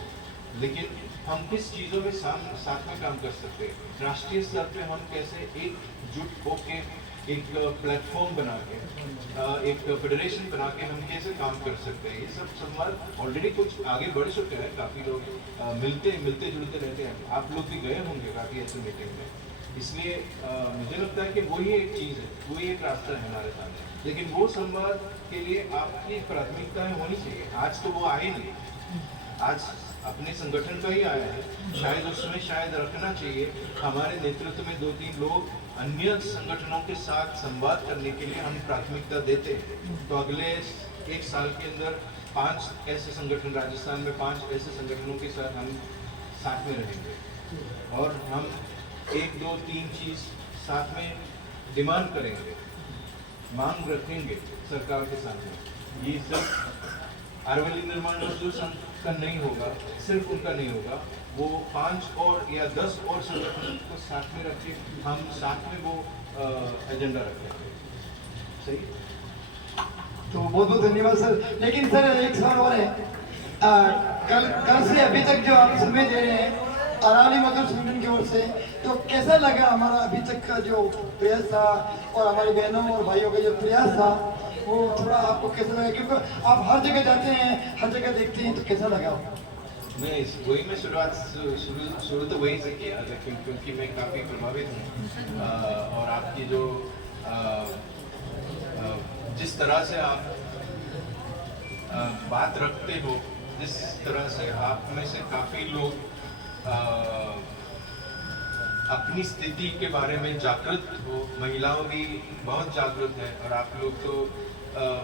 लेकिन हम किस चीज़ों में साथ में काम कर सकते हैं, राष्ट्रीय स्तर पे हम कैसे एकजुट होके एक प्लेटफॉर्म बना के, एक फेडरेशन बना के हम कैसे काम कर सकते हैं। ये सब संवाद ऑलरेडी कुछ आगे बढ़ चुके हैं, काफ़ी लोग मिलते जुलते रहते हैं। आप लोग भी गए होंगे काफ़ी ऐसे मीटिंग में, इसलिए मुझे लगता है कि वही एक चीज़ है, वही एक रास्ता है हमारे सामने। लेकिन वो संवाद के लिए आपकी प्राथमिकताएं होनी चाहिए। आज तो वो आए नहीं, आज अपने संगठन का ही आया है, शायद उसमें शायद रखना चाहिए हमारे नेतृत्व में 2-3 लोग अन्य संगठनों के साथ संवाद करने के लिए हम प्राथमिकता देते हैं। तो अगले 1 साल के अंदर 5 ऐसे संगठन, राजस्थान में 5 ऐसे संगठनों के साथ हम साथ में रहेंगे, और हम 1, 2, 3 चीज़ साथ में डिमांड करेंगे, मांग रखेंगे सरकार के सामने। ये सिर्फ अरवली निर्माण मजदूर संघ का नहीं होगा, सिर्फ उनका नहीं होगा, वो 5 और या 10 और संगठनों को साथ में रख के हम साथ में वो एजेंडा रखेंगे। सही, तो बहुत बहुत धन्यवाद सर। लेकिन सर एक सवाल और है, कल से अभी तक जो आप समय दे रहे हैं अरावली मजदूर संगठन की ओर से, तो कैसा लगा हमारा अभी तक का जो प्रयास था, और हमारी बहनों और भाइयों का जो प्रयास था, वो थोड़ा आपको कैसा लगा? क्योंकि आप हर जगह जाते हैं, हर जगह देखते हैं, तो कैसा लगा? मैं शुरू तो वही से किया, लेकिन क्योंकि मैं काफ़ी प्रभावित हूँ, और आपकी जो जिस तरह से आप बात रखते हो जिस तरह से आप में से काफ़ी लोग अपनी स्थिति के बारे में जागृत हो, महिलाओं भी बहुत जागृत है, और आप लोग तो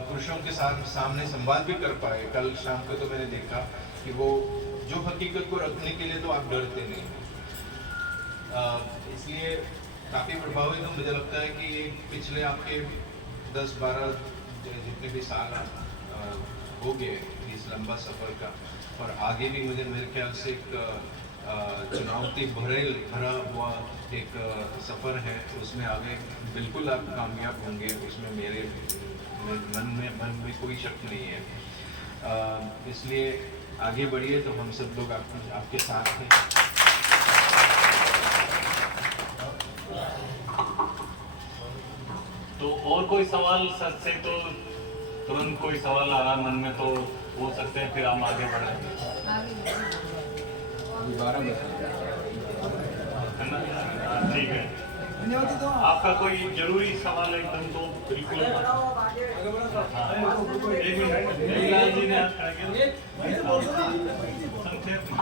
पुरुषों के साथ सामने संवाद भी कर पाए। कल शाम को तो मैंने देखा कि वो जो हकीकत को रखने के लिए तो आप डरते नहीं, इसलिए काफ़ी प्रभावित हूँ। मुझे लगता है कि पिछले आपके 10-12 जितने भी साल हो गए इस लंबा सफ़र का, और आगे भी मेरे ख्याल से एक चुनौती भरा हुआ एक सफ़र है, उसमें आगे बिल्कुल आप कामयाब होंगे, उसमें मेरे मन में कोई शक नहीं है। इसलिए आगे बढ़िए, तो हम सब लोग आपके साथ हैं। तो और कोई सवाल सर से, तो तुरंत कोई सवाल आ रहा मन में तो हो सकते हैं, फिर हम आगे बढ़ें। 12 है ना? ठीक है, आपका कोई जरूरी सवाल है एकदम तो बिल्कुल। एक मिनट, लाल जी ने हाथ खड़ा किया। संक्षेप में।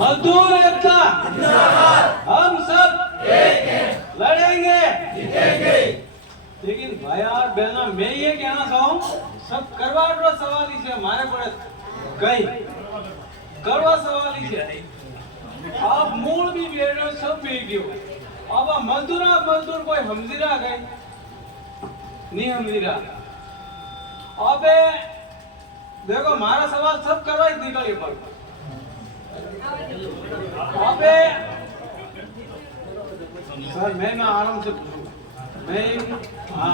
मजदूर एकता, हम सब लड़ेंगे, लेकिन भाई और बहना, मैं ये कहना चाहूँ, सब करवाट रो सवाल ही है हमारे पड़े कहीं करवा सवाल ही है। आप मूल भी बेड़ो, सब बेड़ियो, अब मजदूर कोई हमजीरा गए नहीं, हमजीरा अबे देखो हमारा सवाल सब करवा निकलिए पर अबे सर मैं ना आराम से पूछूंगा,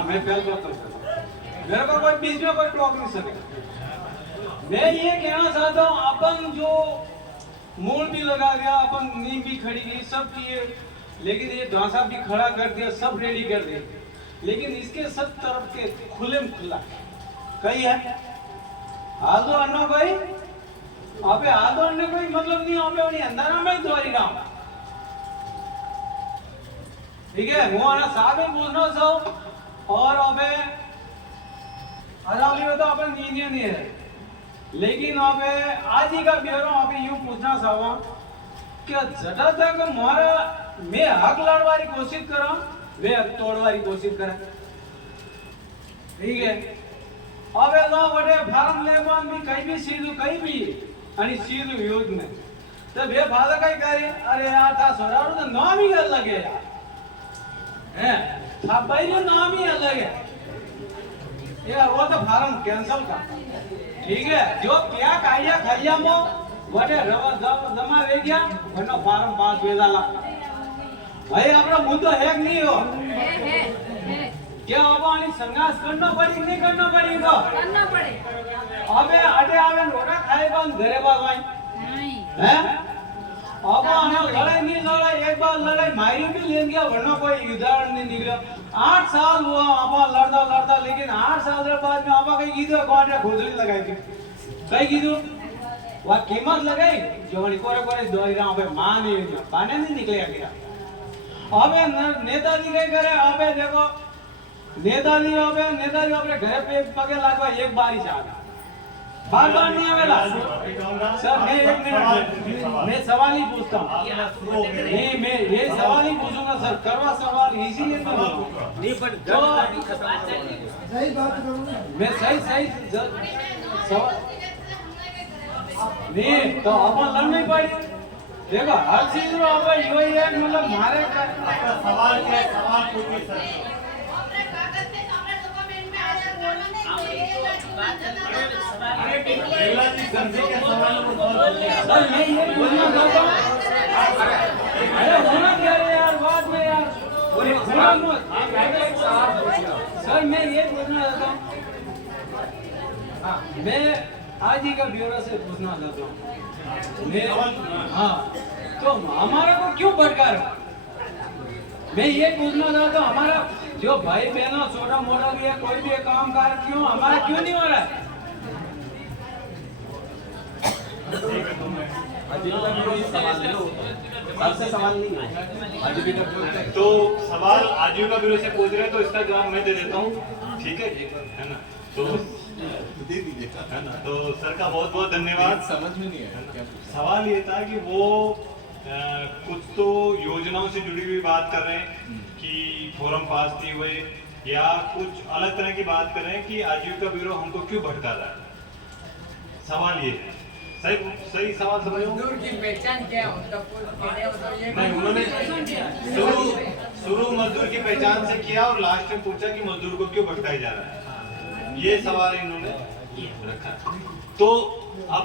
मैं पहले बात मेरे को कोई बीच में कोई टोक नहीं सकेगा। मैं ये कहना चाहता हूँ, अपन जो मूल भी लगा दिया, अपन नींव भी खड़ी की, सब किए, लेकिन ये ढांचा भी खड़ा कर दिया, सब रेडी कर दिया, लेकिन इसके सब तरफ के खुले में खुला कहीं है आदो अन्नो कोई अबे आदो अन्ने कोई मतलब नहीं, अबे उन्हीं अंदर में द्वारी राम, ठीक है। वो आना साहब ही पूछना चाहो, और अबे अरावली में तो अपन नींद नहीं है, लेकिन अबे आज ही का ब्यूरो अभी यूं पूछना चाहूँ क्या जटा तक मारा मैं हक लड़वारी कोशिश करा, वे हक तोड़वारी कोशिश करे, ठीक है। अबे लो बड़े फार्म लेबान भी कहीं भी सीधू कहीं भी अनि सीधू युद्ध में तो वे फादर कहीं करे, अरे यार था सोरारू तो नाम ही अलग है यार, हैं था भाई जो नाम ही अलग है यार, वो तो फार्म कैंसिल का, ठीक है। जो क्या काया खाया मो बड़े रवा जमा ले गया, वरना फार्म पास भेजाला भाई अपना मुद्दा है नहीं हो है क्या अबानी संघर्ष करना पड़ी नहीं करना पड़ी तो करना पड़े। अबे अटे आवे लोड़ा खाए बान घरे बाग भाई नहीं हैं, अब आना लड़ाई नहीं लड़ाई, एक बार लड़ाई मारी भी ले गया, वरना कोई उदाहरण नहीं निकला। 8 साल हुआ अब लड़ता, लेकिन 8 साल के बाद में अब कहीं कीधो गोटे खोजड़ी लगाई थी, कहीं कीधो वह कीमत लगाई जो बड़ी कोरे दौड़ी रहा, अबे मां नहीं पाने नहीं निकलेगा गया। अबे नेताजी क्या करे, अबे देखो नेताजी अपने घर पे पगे लागवा एक बारी से आवे, बार नहीं आवेला। सर मैं 1 मिनट मैं सवाल ही पूछता हूँ, नहीं मैं ये सवाल ही पूछूंगा सर, करवा सवाल इसीलिए तो नहीं, पर सही बात करो ना। मैं सही सवाल नहीं तो अपन लड़नी पड़ी, देखो हर चीज में अब यो एक मतलब मारे सवाल क्या है? सवाल पूछिए सर। सर मैं ये पूछना चाहता हूँ, अरे होना क्या है यार बात में यार, सर मैं ये पूछना चाहता हूँ, मैं आज ही का ब्यूरो से पूछना चाहता हूँ, मैं हाँ तो हमारा को क्यों भटका रहा, मैं ये पूछना चाहता हूँ, हमारा जो भाई बहनों छोटा मोटा भी है, कोई भी काम कार क्यों हमारा क्यों नहीं हो रहा है? तो सवाल आजीविका ब्यूरो से पूछ रहे हैं, तो इसका जवाब मैं दे देता हूँ, ठीक है ना। तो दे दीजिएगा। है ना, तो सर का बहुत बहुत धन्यवाद। समझ में नहीं आया क्या पूछा। सवाल ये था कि वो कुछ तो योजनाओं से जुड़ी हुई बात कर रहे हैं कि फोरम पास नहीं हुए, या कुछ अलग तरह की बात कर रहे हैं कि आजीविका ब्यूरो हमको क्यों भटका रहा है। सवाल ये है, सही सही सवाल समझ रहे हो? मजदूर की पहचान क्या है उनका नहीं, उन्होंने शुरू मजदूर की पहचान से किया और लास्ट में पूछा कि मजदूर को क्यों भटकाया जा रहा है, ये सवाल इन्होंने रखा। तो अब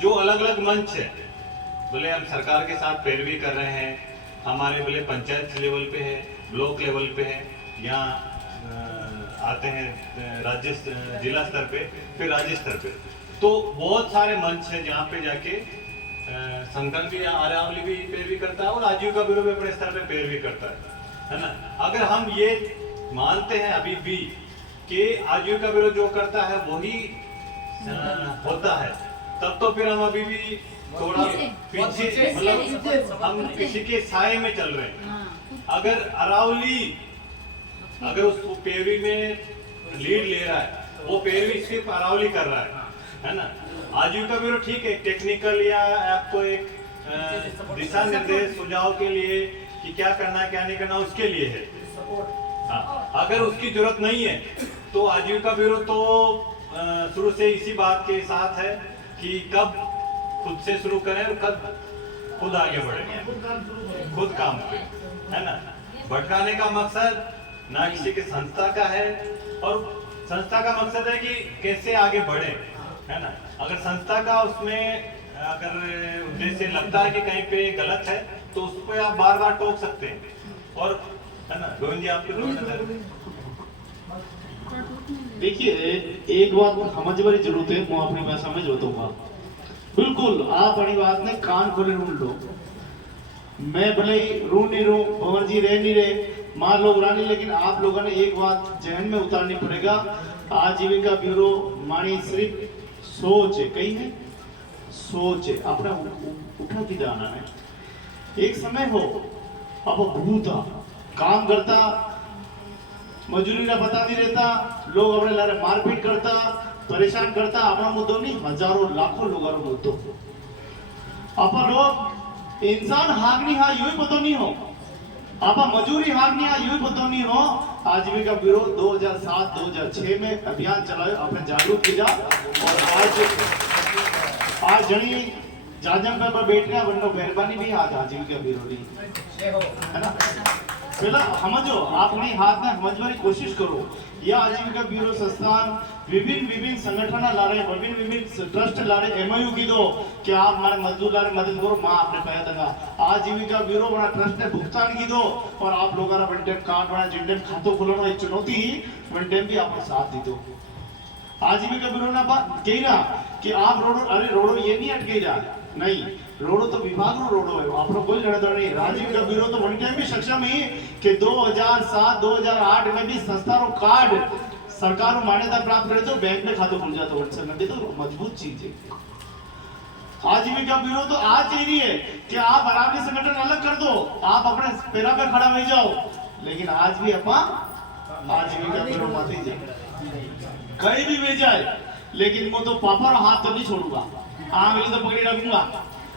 जो अलग अलग मंच है, बोले हम सरकार के साथ पैरवी कर रहे हैं, हमारे बोले पंचायत लेवल पे है, ब्लॉक लेवल पे है, या आते हैं राज्य जिला स्तर पे, फिर राज्य स्तर पे। तो बहुत सारे मंच है जहाँ पे जाके संगठन भी आरावली भी पैरवी करता है और आजीविका ब्यूरो भी अपने स्तर पे पैरवी करता है ना। अगर हम ये मानते हैं अभी भी कि आजीविका ब्यूरो जो करता है वही होता है, तब तो फिर हम अभी भी थोड़ा पीछे, मतलब हम किसी के साए में चल रहे हैं। अगर अरावली अगर उस पैरवी में लीड ले रहा है, वो पैरवी सिर्फ अरावली कर रहा है ना। आजीविका ब्यूरो ठीक है, टेक्निकल या आपको एक दिशा निर्देश सुझाव के लिए कि क्या करना है क्या नहीं करना उसके लिए है। हाँ, अगर उसकी जरूरत नहीं है तो आजीविका ब्यूरो तो शुरू से इसी बात के साथ है कि कब खुद से शुरू करें और कब खुद आगे बढ़े, खुद काम करें, है ना। भटकाने का मकसद ना किसी के संस्था का है, और संस्था का मकसद है कि कैसे आगे बढ़े, है ना। अगर संस्था का उसमें अगर उद्देश्य लगता है कि कहीं पे गलत है तो उस पर आप बार बार टोक सकते हैं, और है ना। गोविंद जी आपके देखिए एक बात समझवारी जरूरत है, मैं अपनी भाषा में बताऊंगा। बिल्कुल आप अपनी बात ने कान खोले ढूंढ लो। मैं भले ही रू नहीं रू, भंवर जी रह नहीं रहे, मां लोग रानी, लेकिन आप लोगों ने एक बात जहन में उतारनी पड़ेगा। आजीविका ब्यूरो मानी सिर्फ सोच है, कहीं है सोच है, अपना उठा के जाना है। एक समय हो अब भूता काम करता, मजूरी का पता नहीं रहता, लोग अपने लारे मारपीट करता, परेशान करता, अपना मुद्दों नहीं हजारों लाखों लोगों का मुद्दों। अपन लोग इंसान हागनी हा यूं ही पता नहीं हो, आपा मजूरी हागनी हा यूं ही पता नहीं हो। आजीविका ब्यूरो 2007-2006 में अभियान चलायो, आपने जागरूक किया, और आज जनी जाजम पर बैठने वनो मेहरबानी भी आज आजीविका ब्यूरो दी, है ना। पहला समझो, आपने हाथ में समझवानी कोशिश करो। यह आजीविका ब्यूरो संस्थान विभिन्न संगठन ला रहे, विभिन्न ट्रस्ट ला रहे, एमओयू की दो कि आप हमारे मजदूर ला रहे मदद करो, माँ आपने पाया था। आजीविका ब्यूरो बड़ा ट्रस्ट ने भुगतान की दो, और आप लोगों का वन कार्ड बना जिनडेम खातों खोलना एक चुनौती ही, वन भी आपको साथ दी दो। आजीविका ब्यूरो ने कही ना कि आप रोडो, अरे रोडो ये नहीं अटके जा, नहीं, रोडो तो विभाग नो रोडो है, आपको कोई लेना नहीं। आजीविका ब्यूरो तो वन टाइम भी सक्षम ही कि 2007-2008 में भी संस्था रो कार्ड सरकार को मान्यता प्राप्त करे तो बैंक में खाते खुल जाता है, में तो मजबूत चीज है। आजीविका ब्यूरो तो आज चाहिए है कि आप अरावली संगठन अलग कर दो, आप अपने पैरा पे खड़ा हो जाओ, लेकिन आज भी अपा आजीविका ब्यूरो मत ही जाए, कहीं भी भेज जाए, लेकिन वो तो पापा और हाथ तो नहीं छोड़ूंगा, आंगली तो पकड़ी रखूंगा।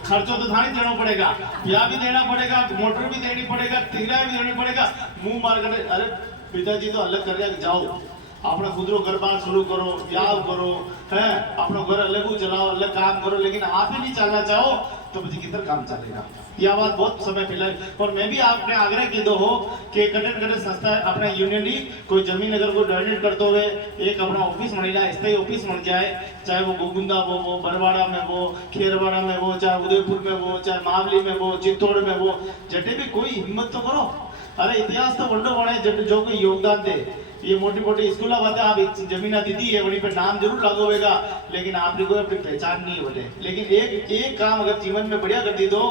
खर्चों तो थाने देना पड़ेगा, ब्याह भी देना पड़ेगा, मोटर भी देनी पड़ेगा, तिगड़ा भी देना पड़ेगा, मुंह मार कर अरे पिताजी तो अलग कर रहे, जाओ अपना खुद घर बार शुरू करो, ब्याह करो, है अपना घर अलग चलाओ, अलग काम करो, लेकिन आप ही नहीं चलना चाहो तो मुझे किधर काम चलेगा। यह बात बहुत समय पहले, और मैं भी आपने आग्रह की दो हो कि कटन संस्था अपने यूनियन ही कोई जमीन अगर को डोनेट करते हुए एक अपना ऑफिस बनेगा, स्थायी ऑफिस बन जाए, चाहे वो गोगुंदा वो बरवाड़ा में वो, खेरवाड़ा में वो, चाहे उदयपुर में वो, चाहे मावली में वो, चित्तौड़ में वो, जटे भी कोई हिम्मत तो करो। अरे इतिहास तो वंडो बने जो कोई योगदान दे, ये मोटी मोटी स्कूल आप जमीन दीदी है वहीं पे नाम जरूर लागू होगा, लेकिन आपकी कोई अपनी पहचान नहीं है बटे। लेकिन एक काम अगर जीवन में बढ़िया कर दी दो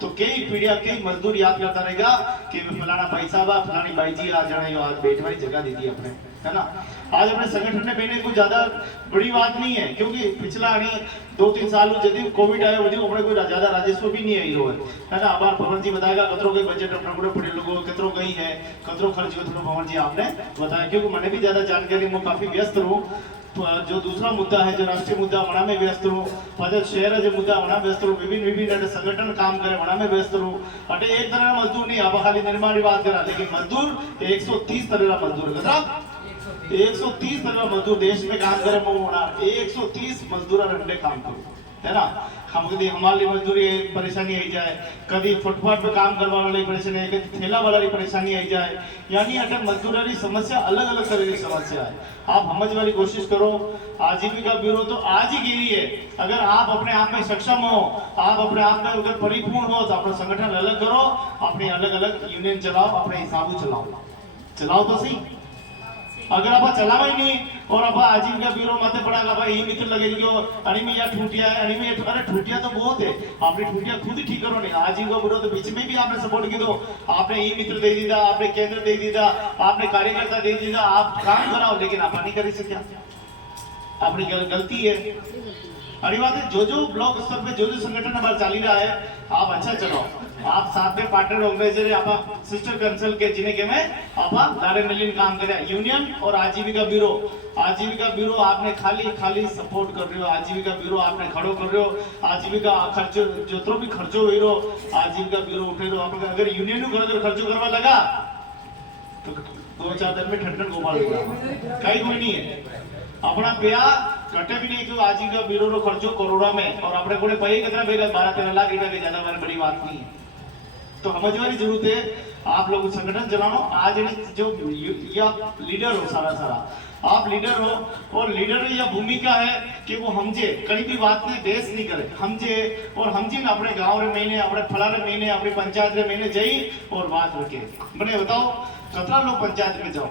तो कई पीढ़ियां कई मजदूर याद करता रहेगा कि फलाना भाई साहब फलानी भाई जी आज जाने आज बैठ वाली जगह दी थी अपने, है ना। आज अपने संगठन ने पहले कोई ज्यादा बड़ी बात नहीं है, क्योंकि पिछला 2-3 साल जदि कोविड आयो वजह अपने कोई ज्यादा राजस्व भी नहीं आई है ना। अब पवन जी बताएगा कतरो के बजट अपने को पड़े लोगों कतरो गई है, कतरो खर्च हो, थोड़ा पवन जी आपने बताया, क्योंकि मैंने भी ज्यादा जानकारी में काफी व्यस्त रहूं। जो दूसरा मुद्दा है जो राष्ट्रीय मुद्दा वहाँ में व्यस्त रहो पाछा शहर जो मुद्दा वहाँ व्यस्त रहो विभिन्न संगठन काम करे वहाँ में व्यस्त रहो अटे एक तरह मजदूर नहीं आप खाली निर्माण की बात करा लेकिन मजदूर 130 तरह मजदूर कथा 130 तरह मजदूर देश में काम करे वो होना 130 मजदूर रंडे काम करो है ना हम कभी हमारी मजदूरी परेशानी आई जाए कभी फुटपाथ पे काम करवा वाली परेशानी आई कभी ठेला वाला परेशानी आई जाए यानी अगर मजदूरी समस्या अलग अलग तरह की समस्या है आप समझ वाली कोशिश करो आजीविका ब्यूरो तो आज ही गिरी है अगर आप अपने आप में सक्षम हो आप अपने आप में अगर परिपूर्ण हो तो अपना संगठन अलग करो अपनी अलग अलग यूनियन चलाओ अपने हिसाब से चलाओ तो सही अगर आप चलावा ही नहीं और अब आजीविका ब्यूरो माथे पड़ा भाई ये मित्र लगे क्यों अरे में या ठूटिया है अरे में अरे ठूटिया तो बहुत है आपने ठूटिया खुद ही ठीक करो नहीं आजीविका ब्यूरो तो बीच में भी आपने सपोर्ट की दो आपने ई मित्र दे दीदा आपने केंद्र दे दीदा आपने कार्यकर्ता दे दीदा आप काम कराओ लेकिन आप नहीं कर सके अपनी गलती है अरे बात है जो ब्लॉक स्तर पे जो संगठन हमारा चल रहा है आप अच्छा चलाओ आप साथ में पार्टनर ऑर्गेनाइजर आप सिस्टर कंसल के जिन्हें के में आप दारे मिलिन काम करे यूनियन और आजीविका ब्यूरो आपने खाली सपोर्ट कर रहे हो आजीविका ब्यूरो आपने खड़ो कर रहे हो आजीविका खर्चो जो भी खर्चो हुई रो आजीविका ब्यूरो उठे रहो आप अगर यूनियन खर्चो करवा लगा तो 2-4 दिन में ठंडन गोपाल कहीं कोई नहीं है अपना पेया कटे भी नहीं क्यों आजीविका ब्यूरो रो खर्चो करोड़ों में और अपने कोने पे कितना बेगा 12-13 लाख रुपए के ज्यादा बड़ी बात नहीं है तो समझने की जरूरत है आप लोग संगठन चलाओ आज जो या लीडर हो सारा आप लीडर हो और लीडर की यह भूमिका है कि वो हमजे कहीं भी बात में बेस नहीं करे हमजे और हमजी ना अपने गांव रे महीने अपने फलाने महीने अपनी पंचायत रे महीने जाई और बात रखे मैंने बताओ कितना लोग पंचायत में जाओ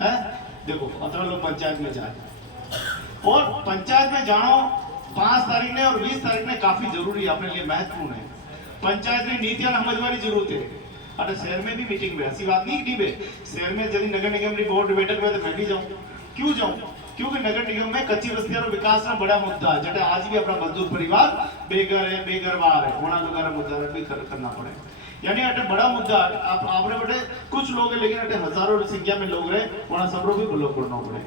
है देखो 18 लोग पंचायत में जाए और पंचायत में जानो 5 तारीख ने और 20 तारीख ने काफी जरूरी है अपने लिए महत्वपूर्ण है पंचायत में नीतियां समझने की जरूरत है अरे शहर में भी मीटिंग में ऐसी बात नहीं की शहर में यदि नगर निगम की बोर्ड बैठक में तो मैं भी जाऊँ क्यों जाऊँ क्योंकि नगर निगम में कच्ची बस्तियों और विकास में बड़ा मुद्दा है जटे आज भी अपना मजदूर परिवार बेघर है बेघरवार है होना लोग मुद्दा भी करना पड़े यानी अटे बड़ा मुद्दा आप आपने बड़े कुछ लोग हैं लेकिन अटे हजारों संख्या में लोग रहे वहां सबरो भी ब्लॉक करना पड़े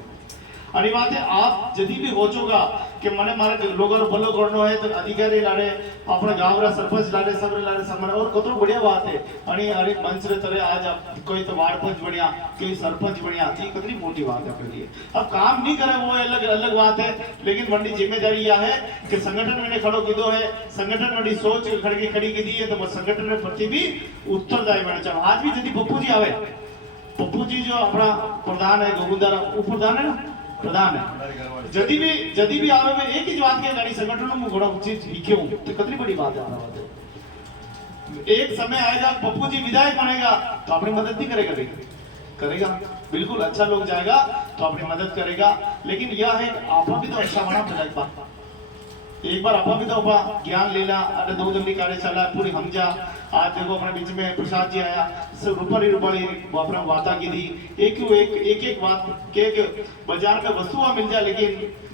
अरे बात है आप यदि भी होचोगा कि मने मारे लोगों को भलो करनो है तो अधिकारी लारे अपना गांव रा सरपंच लारे सब लारे समन और कतरो बढ़िया बात है अरे मंच रे तरह आज आप कोई तो वार्ड पंच बढ़िया कोई सरपंच बढ़िया थी कितनी मोटी बात है अपने लिए अब काम नहीं करे वो अलग बात है लेकिन बड़ी जिम्मेदारी यह है कि संगठन मैंने खड़ो कीधो है संगठन बड़ी सोच खड़ी की दी है तो संगठन में प्रति भी उत्तरदायी बने चाहो आज भी यदि पप्पू जी आवे पप्पू जी जो अपना प्रधान है गोविंदा वो प्रधान है ना प्रधान है यदि भी आवे में एक ही बात के गाड़ी संगठनों में घोड़ा चीज क्यों तो कितनी बड़ी बात है एक समय आएगा पप्पू जी विधायक बनेगा तो अपनी मदद नहीं करेगा बिल्कुल अच्छा लोग जाएगा तो अपनी मदद करेगा लेकिन यह है आपा भी तो अच्छा बना विधायक एक बार आपा भी तो ज्ञान लेला अरे 2 दिन की कार्यशाला पूरी हम जा आज देखो अपने बीच में प्रसाद जी आया सब रूपाली अपने वादा की दी एक बात के बाजार में वस्तुआ मिल जाए लेकिन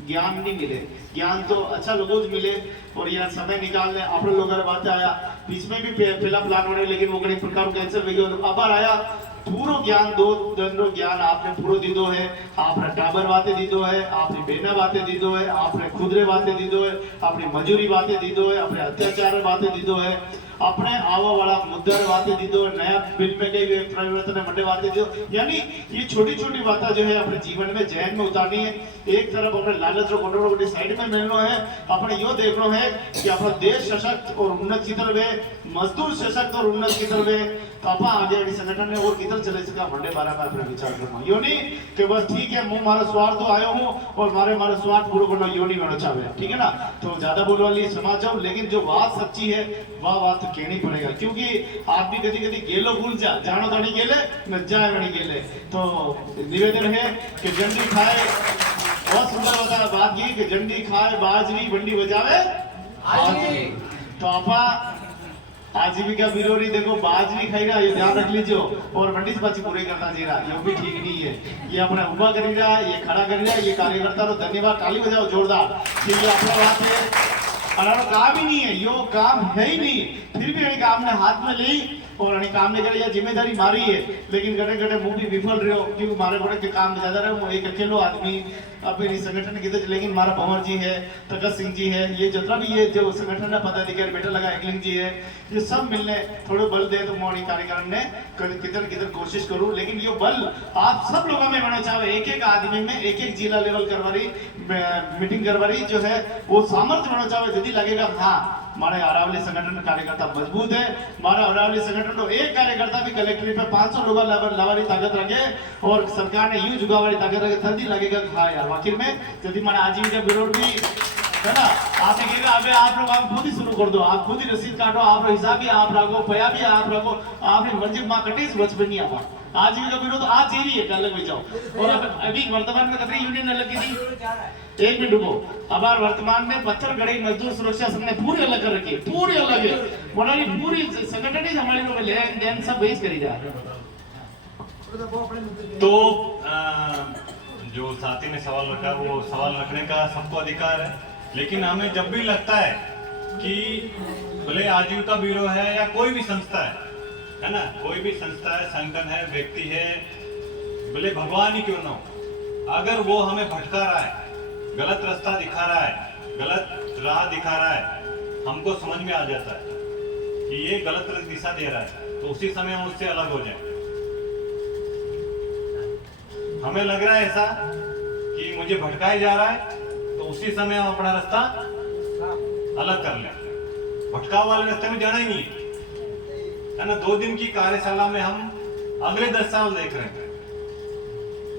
ज्ञान नहीं मिले ज्ञान तो अच्छा लोगों से मिले और यहाँ समय निकाल ले आप लोग बात आया बीच में भी पहला प्लान बने लेकिन वो कई प्रकार कैंसर अब आया पूरो ज्ञान 2 दिन ज्ञान आपने पूरो दीदो है आपने टाबर बातें दीदो है आपने बेना बातें दीदो है आपने खुदरे बातें दीदो है अपनी मजूरी बातें दीदो है अपने अत्याचार बातें दीदो है अपने आवा वाला मुद्दा बातें दीदो नया बिल में कई परिवर्तन मंडे बातें दीदो यानी ये छोटी छोटी बातें जो है अपने जीवन में जहन में उतारनी है एक तरफ अपने लालच और कटोरों को साइड में मिलना है अपने यो देखना है कि अपना देश सशक्त और उन्नत की तरफ है मजदूर सशक्त और उन्नत की तरफ है तो आप आगे आगे संगठन ने और किधर चले सका मंडे बारे में अपने विचार करना यो नहीं कि बस ठीक है मैं मारा स्वार्थ तो आयो हूँ और मारे स्वार्थ पूरा करना यो नहीं होना चाहिए ठीक है ना तो ज्यादा बोलने वाली समाज जाओ लेकिन जो बात सच्ची है वह बात तो कहनी पड़ेगा क्योंकि आप भी कभी गेलो भूल जानो तो नहीं गेले न जाए नहीं गेले तो निवेदन है कि जंडी खाए बहुत सुंदर बात की कि जंडी खाए बाजरी बंडी बजावे तो आपा आजीविका बिरोरी देखो बाजरी खाई रहा ये ध्यान रख लीजिए और मंडी से बच्चे पूरे करना चाहिए ये भी ठीक नहीं है ये अपना उभा कर रहा है ये खड़ा कर रहा है ये कार्यकर्ता तो धन्यवाद ताली बजाओ जोरदार कि ये अपना बात है और काम ही नहीं है यो काम है ही नहीं फिर भी एक काम ने हाथ में ली और अने काम ने करे जिम्मेदारी मारी है, लेकिन घटे घटे मुंह भी विफल रहो क्योंकि मारे घोड़े के काम ज्यादा रहे। मैं एक अकेलो आदमी अपने संगठन के कीधे, लेकिन मारा भंवर जी है, तगत सिंह जी है, ये जितना भी ये जो संगठन पदाधिकारी बेटा लगा एकलिंग जी है, ये सब मिलने थोड़े बल दे तो मोड़ी कार्यक्रम ने किधर किधर कोशिश करूं। लेकिन ये बल आप सब लोगों में होना चाहिए, एक एक आदमी में एक एक जिला लेवल करवारी मीटिंग करवारी जो है वो सामर्थ्य होना चाहिए। यदि लगेगा हाँ हमारे अरावली संगठन कार्यकर्ता मजबूत है, हमारा अरावली संगठन तो एक कार्यकर्ता भी कलेक्ट्रेट पे 500 लोग लावारी ताकत रखे और सरकार ने यूं जुगावारी ताकत रखे, तभी लगेगा हाँ यार आखिर में यदि हमारा आजीविका ब्यूरो भी है ना, आप कहेगा अबे आप लोग आप खुद ही शुरू कर दो, आप खुद ही रसीद काटो, आप हिसाब भी आप रखो, पया भी आप रखो, आपने मंजिल माँ कटे बचपन नहीं आवा। आजीविका ब्यूरो तो आज ही है, अलग में जाओ। और अभी वर्तमान में कितनी यूनियन अलग की, एक मिनट रुको, अब वर्तमान में पत्थर गढ़ी मजदूर सुरक्षा संघ ने पूरी अलग कर रखी है, पूरी अलग है, बोला पूरी संगठन ही हमारे लोग लेन देन सब बेच करी जा रहे। तो जो साथी ने सवाल रखा वो सवाल रखने का सबको अधिकार है, लेकिन हमें जब भी लगता है कि भले आजीविका ब्यूरो है या कोई भी संस्था है ना, कोई भी संस्था है, संगठन है, व्यक्ति है, भले भगवान ही क्यों ना हो, अगर वो हमें भटका रहा है, गलत रास्ता दिखा रहा है, गलत राह दिखा रहा है, हमको समझ में आ जाता है कि ये गलत दिशा दे रहा है, तो उसी समय हम उससे अलग हो जाए। हमें लग रहा है ऐसा कि मुझे भटकाया जा रहा है, तो उसी समय हम अपना रास्ता अलग कर लें। भटकाव वाले रास्ते में जाना ही नहीं है ना। 2 दिन की कार्यशाला में हम अगले 10 साल देख रहे हैं।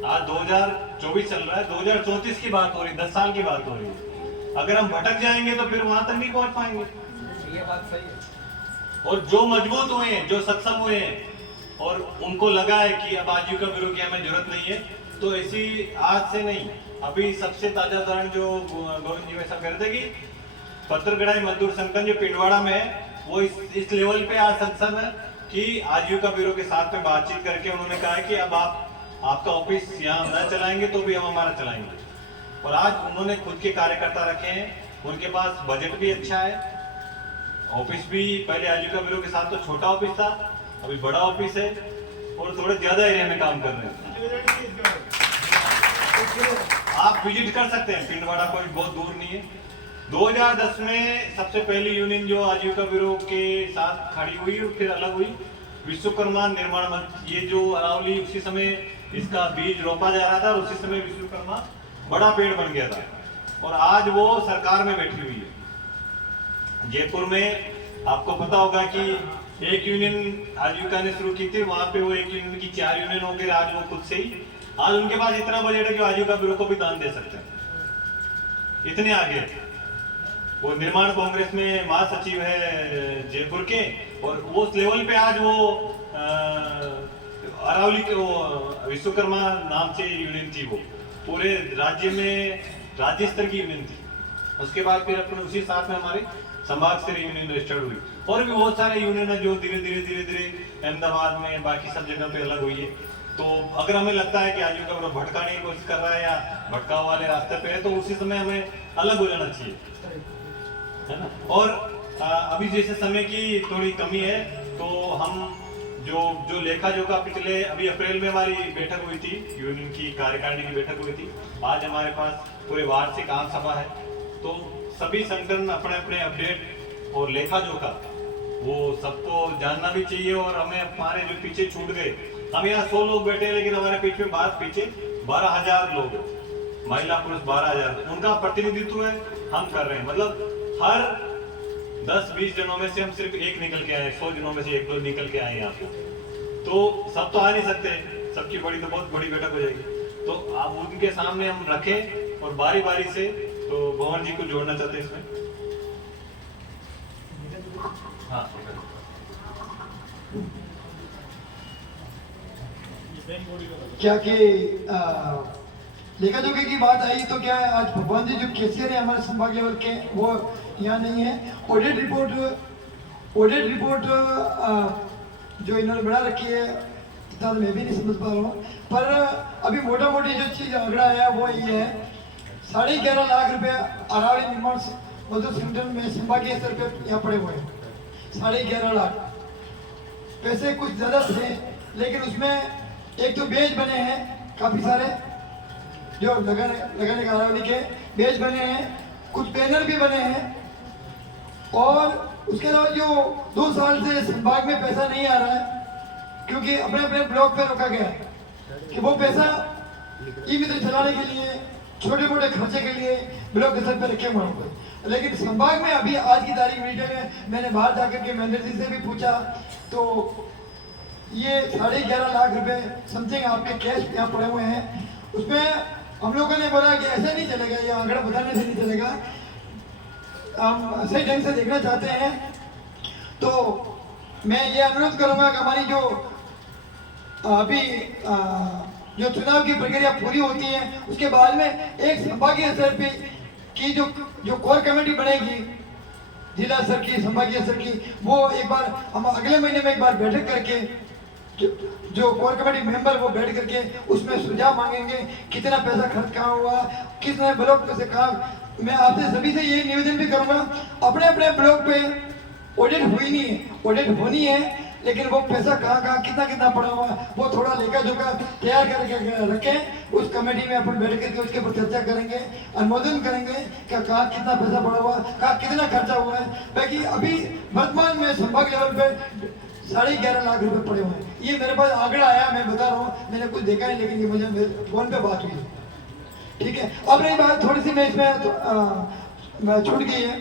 आज 2024 चल रहा है, 2034 की बात हो रही है, 10 साल की बात हो रही है। अगर हम भटक जाएंगे तो फिर वहां तक नहीं पहुंच पाएंगे। ये बात सही है। और जो मजबूत हुए हैं, जो सक्षम हुए हैं और उनको लगा है कि अब आजीविका ब्यूरो की हमें जरूरत नहीं है, तो ऐसी आज से नहीं, अभी सबसे ताजा उदाहरण जो गोविंद जी में सब कहते कि पत्थरगढ़ाई मजदूर संगठन जो पिंडवाड़ा में है, वो इस लेवल पे आज सक्षम है कि आजीविका ब्यूरो के साथ में बातचीत करके उन्होंने कहा है कि अब आपका ऑफिस यहाँ न चलाएंगे तो भी हम हमारा चलाएंगे। और आज उन्होंने खुद के कार्यकर्ता रखे हैं, उनके पास बजट भी अच्छा है, ऑफिस भी पहले आजीविका ब्यूरो के साथ तो छोटा ऑफिस था, अभी बड़ा ऑफिस है और थोड़े ज्यादा एरिया में काम कर रहे हैं। आप विजिट कर सकते हैं, पिंडवाड़ा कोई बहुत दूर नहीं है। 2010 में सबसे पहली यूनियन जो आजीविका ब्यूरो के साथ खड़ी हुई और फिर अलग हुई, विश्वकर्मा निर्माण मंच, ये जो अरावली उसी समय इसका बीज रोपा जा रहा था और उसी समय विश्वकर्मा बड़ा पेड़ बन गया था और आज वो सरकार में बैठी हुई है। जयपुर में आपको पता होगा कि एक यूनियन आजीविका ने शुरू की थी, वहां पे वो एक यूनियन की 4 यूनियन हो गई। आज वो खुद से ही, आज उनके पास इतना बजट है कि आजीविका ब्यूरो को भी दान दे सकते हैं, इतने आगे। वो निर्माण कांग्रेस में महासचिव है जयपुर के, और उस लेवल पे आज वो अरावली के वो विश्वकर्मा नाम से यूनियन थी, वो पूरे राज्य में राज्य स्तर की यूनियन थी। उसके बाद फिर अपने उसी साथ में हमारे संभाग स्तरीय यूनियन रजिस्टर्ड हुई, और भी बहुत सारे यूनियन है जो धीरे धीरे अहमदाबाद में बाकी सब जगह पे अलग हुई है। तो अगर हमें लगता है कि आजीविका ब्यूरो भटकाने की कोशिश कर रहा है या भटकाव वाले रास्ते पे है, तो उसी समय हमें अलग हो जाना चाहिए, है ना। और अभी जैसे समय की थोड़ी कमी है, तो हम जो लेखा जोखा पिछले अभी अप्रैल में हमारी बैठक हुई थी, यूनियन की कार्यकारिणी की बैठक हुई थी। आज हमारे पास पूरे वार्षिक आम सभा है, तो सभी संगठन अपने अपने अपडेट और लेखा जोखा वो सबको जानना भी चाहिए। और हमें हमारे जो पीछे छूट गए, हम यहाँ 100 लोग बैठे हैं, लेकिन हमारे पीछे 12,000 लोग हैं, महिला पुरुष 12,000, उनका प्रतिनिधित्व है हम कर रहे हैं। मतलब हर 10-20 जनों में से हम सिर्फ एक निकल के आए, 100 जनों में से 1-2 निकल के आए यहाँ पे। तो सब तो आ नहीं सकते, सबकी बड़ी तो बहुत बड़ी बैठक हो जाएगी। तो आप उनके सामने हम रखें और बारी बारी से, तो भवन जी को जोड़ना चाहते हैं इसमें। हाँ, क्या कि लेखा जोखा की बात आई तो क्या आज भगवान जी जो केसियर है हमारे संभाग लेवल के, वो यहाँ नहीं है। ऑडिट रिपोर्ट जो इन्होंने बना रखी है, इतना मैं भी नहीं समझ पा रहा हूँ, पर अभी मोटा मोटी जो चीज़ आंकड़ा है वो ये है, 11.5 लाख रुपए अरावली निर्माण मजदूर संगठन में संभागीय स्तर पे यहाँ पड़े हुए हैं, 11.5 लाख। पैसे कुछ ज़्यादा थे, लेकिन उसमें एक तो बेज बने हैं काफ़ी सारे, जो लगाने का अरावली के बेज बने हैं, कुछ बैनर भी बने हैं, और उसके अलावा जो 2 साल से संभाग में पैसा नहीं आ रहा है, क्योंकि अपने अपने ब्लॉक पे रोका गया है कि वो पैसा ई मित्र चलाने के लिए, छोटे मोटे खर्चे के लिए ब्लॉक स्तर पर रखे हुए हैं। लेकिन संभाग में अभी आज की तारीख मीटिंग में मैंने बाहर जाकर के मैनेजर जी से भी पूछा, तो ये 11.5 लाख रुपए समथिंग आपके कैश यहाँ पड़े हुए हैं। उसमें हम लोगों ने बोला कि ऐसे नहीं चलेगा, ये आंकड़ा बताने से नहीं चलेगा, हम सही ढंग से देखना चाहते हैं। तो मैं ये अनुरोध करूंगा कि हमारी जो अभी जो चुनाव की प्रक्रिया पूरी होती है, उसके बाद में एक संभागीय स्तर पे की जो कोर कमेटी बनेगी, जिला स्तर की, संभागीय स्तर की, वो एक बार हम अगले महीने में एक बार बैठक करके जो कोर कमेटी मेंबर वो बैठ करके उसमें सुझाव मांगेंगे, कितना पैसा खर्च कहाँ हुआ, कितने ब्लॉक से कहाँ। मैं आपसे सभी से ये निवेदन भी करूंगा, अपने अपने ब्लॉक पे ऑडिट हुई नहीं है, ऑडिट होनी है, लेकिन वो पैसा कहाँ कितना कितना पड़ा हुआ वो थोड़ा लेखा जोखा तैयार करके रखें। उस कमेटी में अपन बैठ करके उसके ऊपर चर्चा करेंगे, अनुमोदन करेंगे कि कहाँ कितना पैसा पड़ा हुआ, कहाँ कितना खर्चा हुआ है। बाकी अभी वर्तमान में संभाग लेवल पे 11.5 लाख रुपए पड़े हुए हैं। ये मेरे पास आंकड़ा आया, मैं बता रहा हूँ, मैंने कुछ देखा नहीं, लेकिन ये मुझे फोन पे बात हुई। ठीक है, अब रही बात थोड़ी सी मैं इसमें छूट गई है,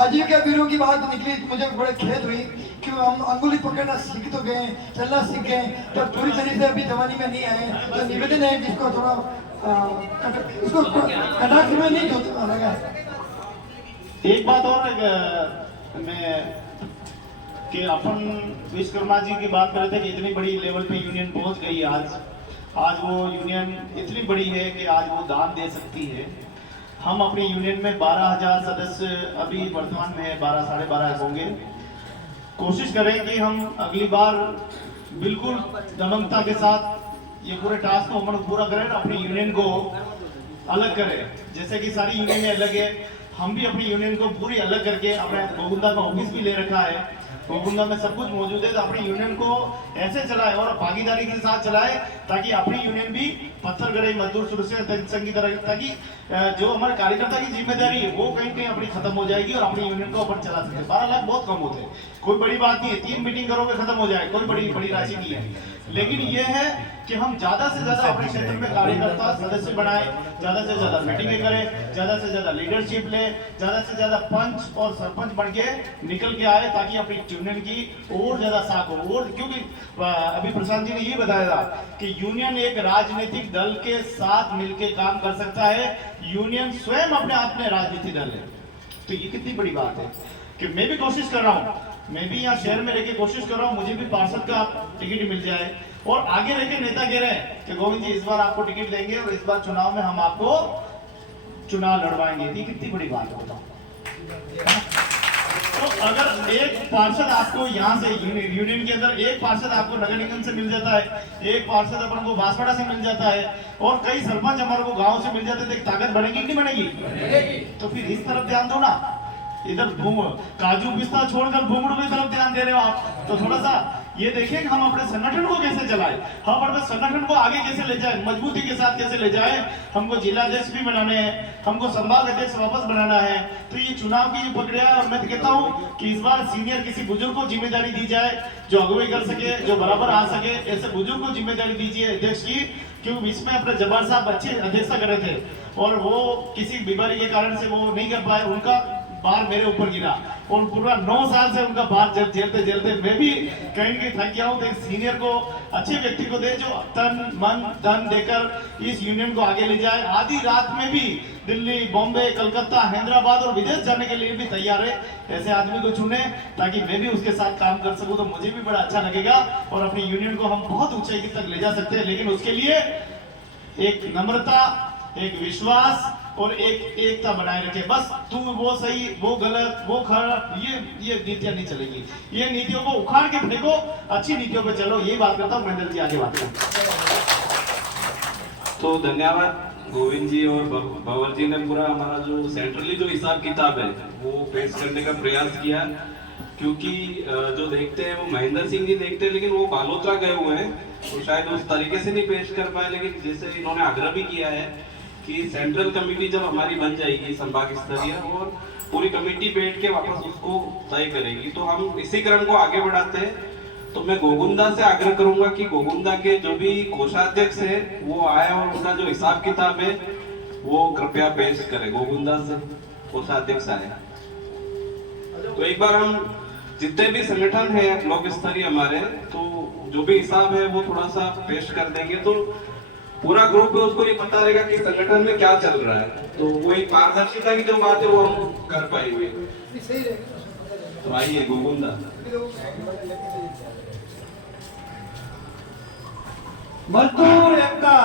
आजीविका ब्यूरो की बात निकली, मुझे बड़े खेद हुई कि हम अंगुली पकड़ना सीख तो गए, चलना सीख गए, पर पूरी तरह से अभी जवानी में नहीं आए। तो निवेदन है जिसको थोड़ा उसको कटाक्ष में नहीं जोता लगा। एक बात और मैं कि अपन विश्वकर्मा जी की बात कर रहे थे कि इतनी बड़ी लेवल पे यूनियन पहुंच गई है आज वो यूनियन इतनी बड़ी है कि आज वो दान दे सकती है। हम अपनी यूनियन में 12,000 सदस्य अभी वर्तमान में है, 12 साढ़े 12 होंगे। कोशिश करें कि हम अगली बार बिल्कुल दमकता के साथ ये पूरे टास्क को हम पूरा करें, अपनी यूनियन को अलग करें। जैसे कि सारी यूनियन अलग है, हम भी अपनी यूनियन को पूरी अलग करके अपने गोविंदा का ऑफिस भी ले रखा है, गोविंदा में सब कुछ मौजूद है। तो अपनी यूनियन को ऐसे चलाए और भागीदारी के साथ चलाए ताकि अपनी यूनियन भी पत्थर गड़े मजदूर सुरक्षा संघ की तरह, ताकि जो हमारे कार्यकर्ता की जिम्मेदारी है वो कहीं कहीं अपनी खत्म हो जाएगी और अपनी यूनियन को अपन चला सकते हैं। 12 लाख बहुत कम होते हैं, कोई बड़ी बात नहीं है, 3 मीटिंग करोगे खत्म हो जाए, कोई बड़ी राशि नहीं है। लेकिन ये है कि हम ज्यादा से ज्यादा अपने क्षेत्र में कार्यकर्ता सदस्य बनाए, ज्यादा से ज्यादा मीटिंगें करें, ज्यादा से ज्यादा लीडरशिप ले, ज्यादा से ज्यादा पंच और सरपंच बन के निकल के आए ताकि अपनी यूनियन की और ज्यादा साख हो। और क्योंकि अभी प्रशांत जी ने ये बताया था कि यूनियन एक राजनीतिक दल के साथ मिलकर काम कर सकता है, यूनियन स्वयं अपने हाथ में राजनीतिक दल है। तो ये कितनी बड़ी बात है कि मैं भी कोशिश कर रहा हूँ, मैं भी यहाँ शहर में रहकर कोशिश कर रहा हूँ मुझे भी पार्षद का टिकट मिल जाए, और आगे रहकर नेता कह रहे हैं कि गोविंद जी इस बार आपको टिकट देंगे और इस बार चुनाव में हम आपको चुनाव लड़वाएंगे। ये कितनी बड़ी बात है बताओ। तो अगर एक पार्षद आपको यहाँ से यूनियन के अंदर एक पार्षद आपको नगर निगम से मिल जाता है, एक पार्षद अपन को बांसवाड़ा से मिल जाता है, और कई सरपंच हमारे को गांव से मिल जाते हैं, तो ताकत बढ़ेगी कि नहीं बढ़ेगी? तो फिर इस तरफ ध्यान दो ना, इधर काजू पिस्ता छोड़कर घुंगरू की तरफ ध्यान दे रहे हो आप। तो थोड़ा सा ये देखें कि हम अपने संगठन को कैसे चलाएं, हम अपने संगठन को आगे कैसे ले जाएं, मजबूती के साथ कैसे ले जाएं। हमको जिला अध्यक्ष भी बनाने हैं, हमको संभाग अध्यक्ष वापस बनाना है। तो ये चुनाव की जो प्रक्रिया है, मैं तो कहता हूँ कि इस बार सीनियर किसी बुजुर्ग को जिम्मेदारी दी जाए जो अगुवाई कर सके, जो बराबर आ सके, ऐसे बुजुर्ग को जिम्मेदारी दीजिए अध्यक्ष की। क्योंकि इसमें अपने जब्बार साहब अच्छे अध्यक्षता कर रहे थे और वो किसी बीमारी के कारण से वो नहीं कर पाए, उनका बार मेरे ऊपर गिरा और पूरा 9 साल से उनका बार झेलते झेलते मैं भी कहीं कहीं थक गया हूँ। तो सीनियर को, अच्छे व्यक्ति को दे जो तन मन धन देकर इस यूनियन को आगे ले जाए। आधी रात में भी दिल्ली, बॉम्बे, कलकत्ता, हैदराबाद और विदेश जाने के लिए भी तैयार है, ऐसे आदमी को चुने ताकि मैं भी उसके साथ काम कर सकूं। तो मुझे भी बड़ा अच्छा लगेगा और अपनी यूनियन को हम बहुत ऊंचाई तक ले जा सकते हैं। लेकिन उसके लिए एक नम्रता, एक विश्वास और एक एकता बनाए रखे। बस तू वो सही, वो गलत, वो खराब, ये नीतियां नहीं चलेगी। ये नीतियों को उखाड़ के फेंको, अच्छी नीतियों पे चलो। यही बात करता हूँ। महेंद्र जी आगे बात करें। तो धन्यवाद गोविंद जी और भंवर जी ने पूरा हमारा जो सेंट्रली जो हिसाब किताब है वो पेश करने का प्रयास किया क्योंकि जो देखते हैं वो महेंद्र सिंह जी देखते हैं, लेकिन वो बालोतरा गए हुए हैं तो शायद उस तरीके से नहीं पेश कर पाए। लेकिन जैसे इन्होंने आग्रह भी किया है कि सेंट्रल कमेटी जब हमारी बन जाएगी संभाग स्तरीय और पूरी कमेटी बैठ के वापस उसको तय करेगी, तो हम इसी क्रम को आगे बढ़ाते हैं। तो मैं गोगुंदा से आग्रह करूंगा कि गोगुंदा के जो भी कोषाध्यक्ष है वो आए और उनका जो हिसाब किताब है वो कृपया पेश करें। गोगुंदा से कोषाध्यक्ष आए तो एक बार हम जितने भी संगठन है ब्लॉक स्तरीय हमारे, तो जो भी हिसाब है वो थोड़ा सा पेश कर देंगे, तो पूरा ग्रुप है उसको ये पता रहेगा कि संगठन में क्या चल रहा है। तो वो एक पारदर्शिता की जो बात है वो हम कर पाएंगे। तो आइए गोगुंदा। मजदूर एकता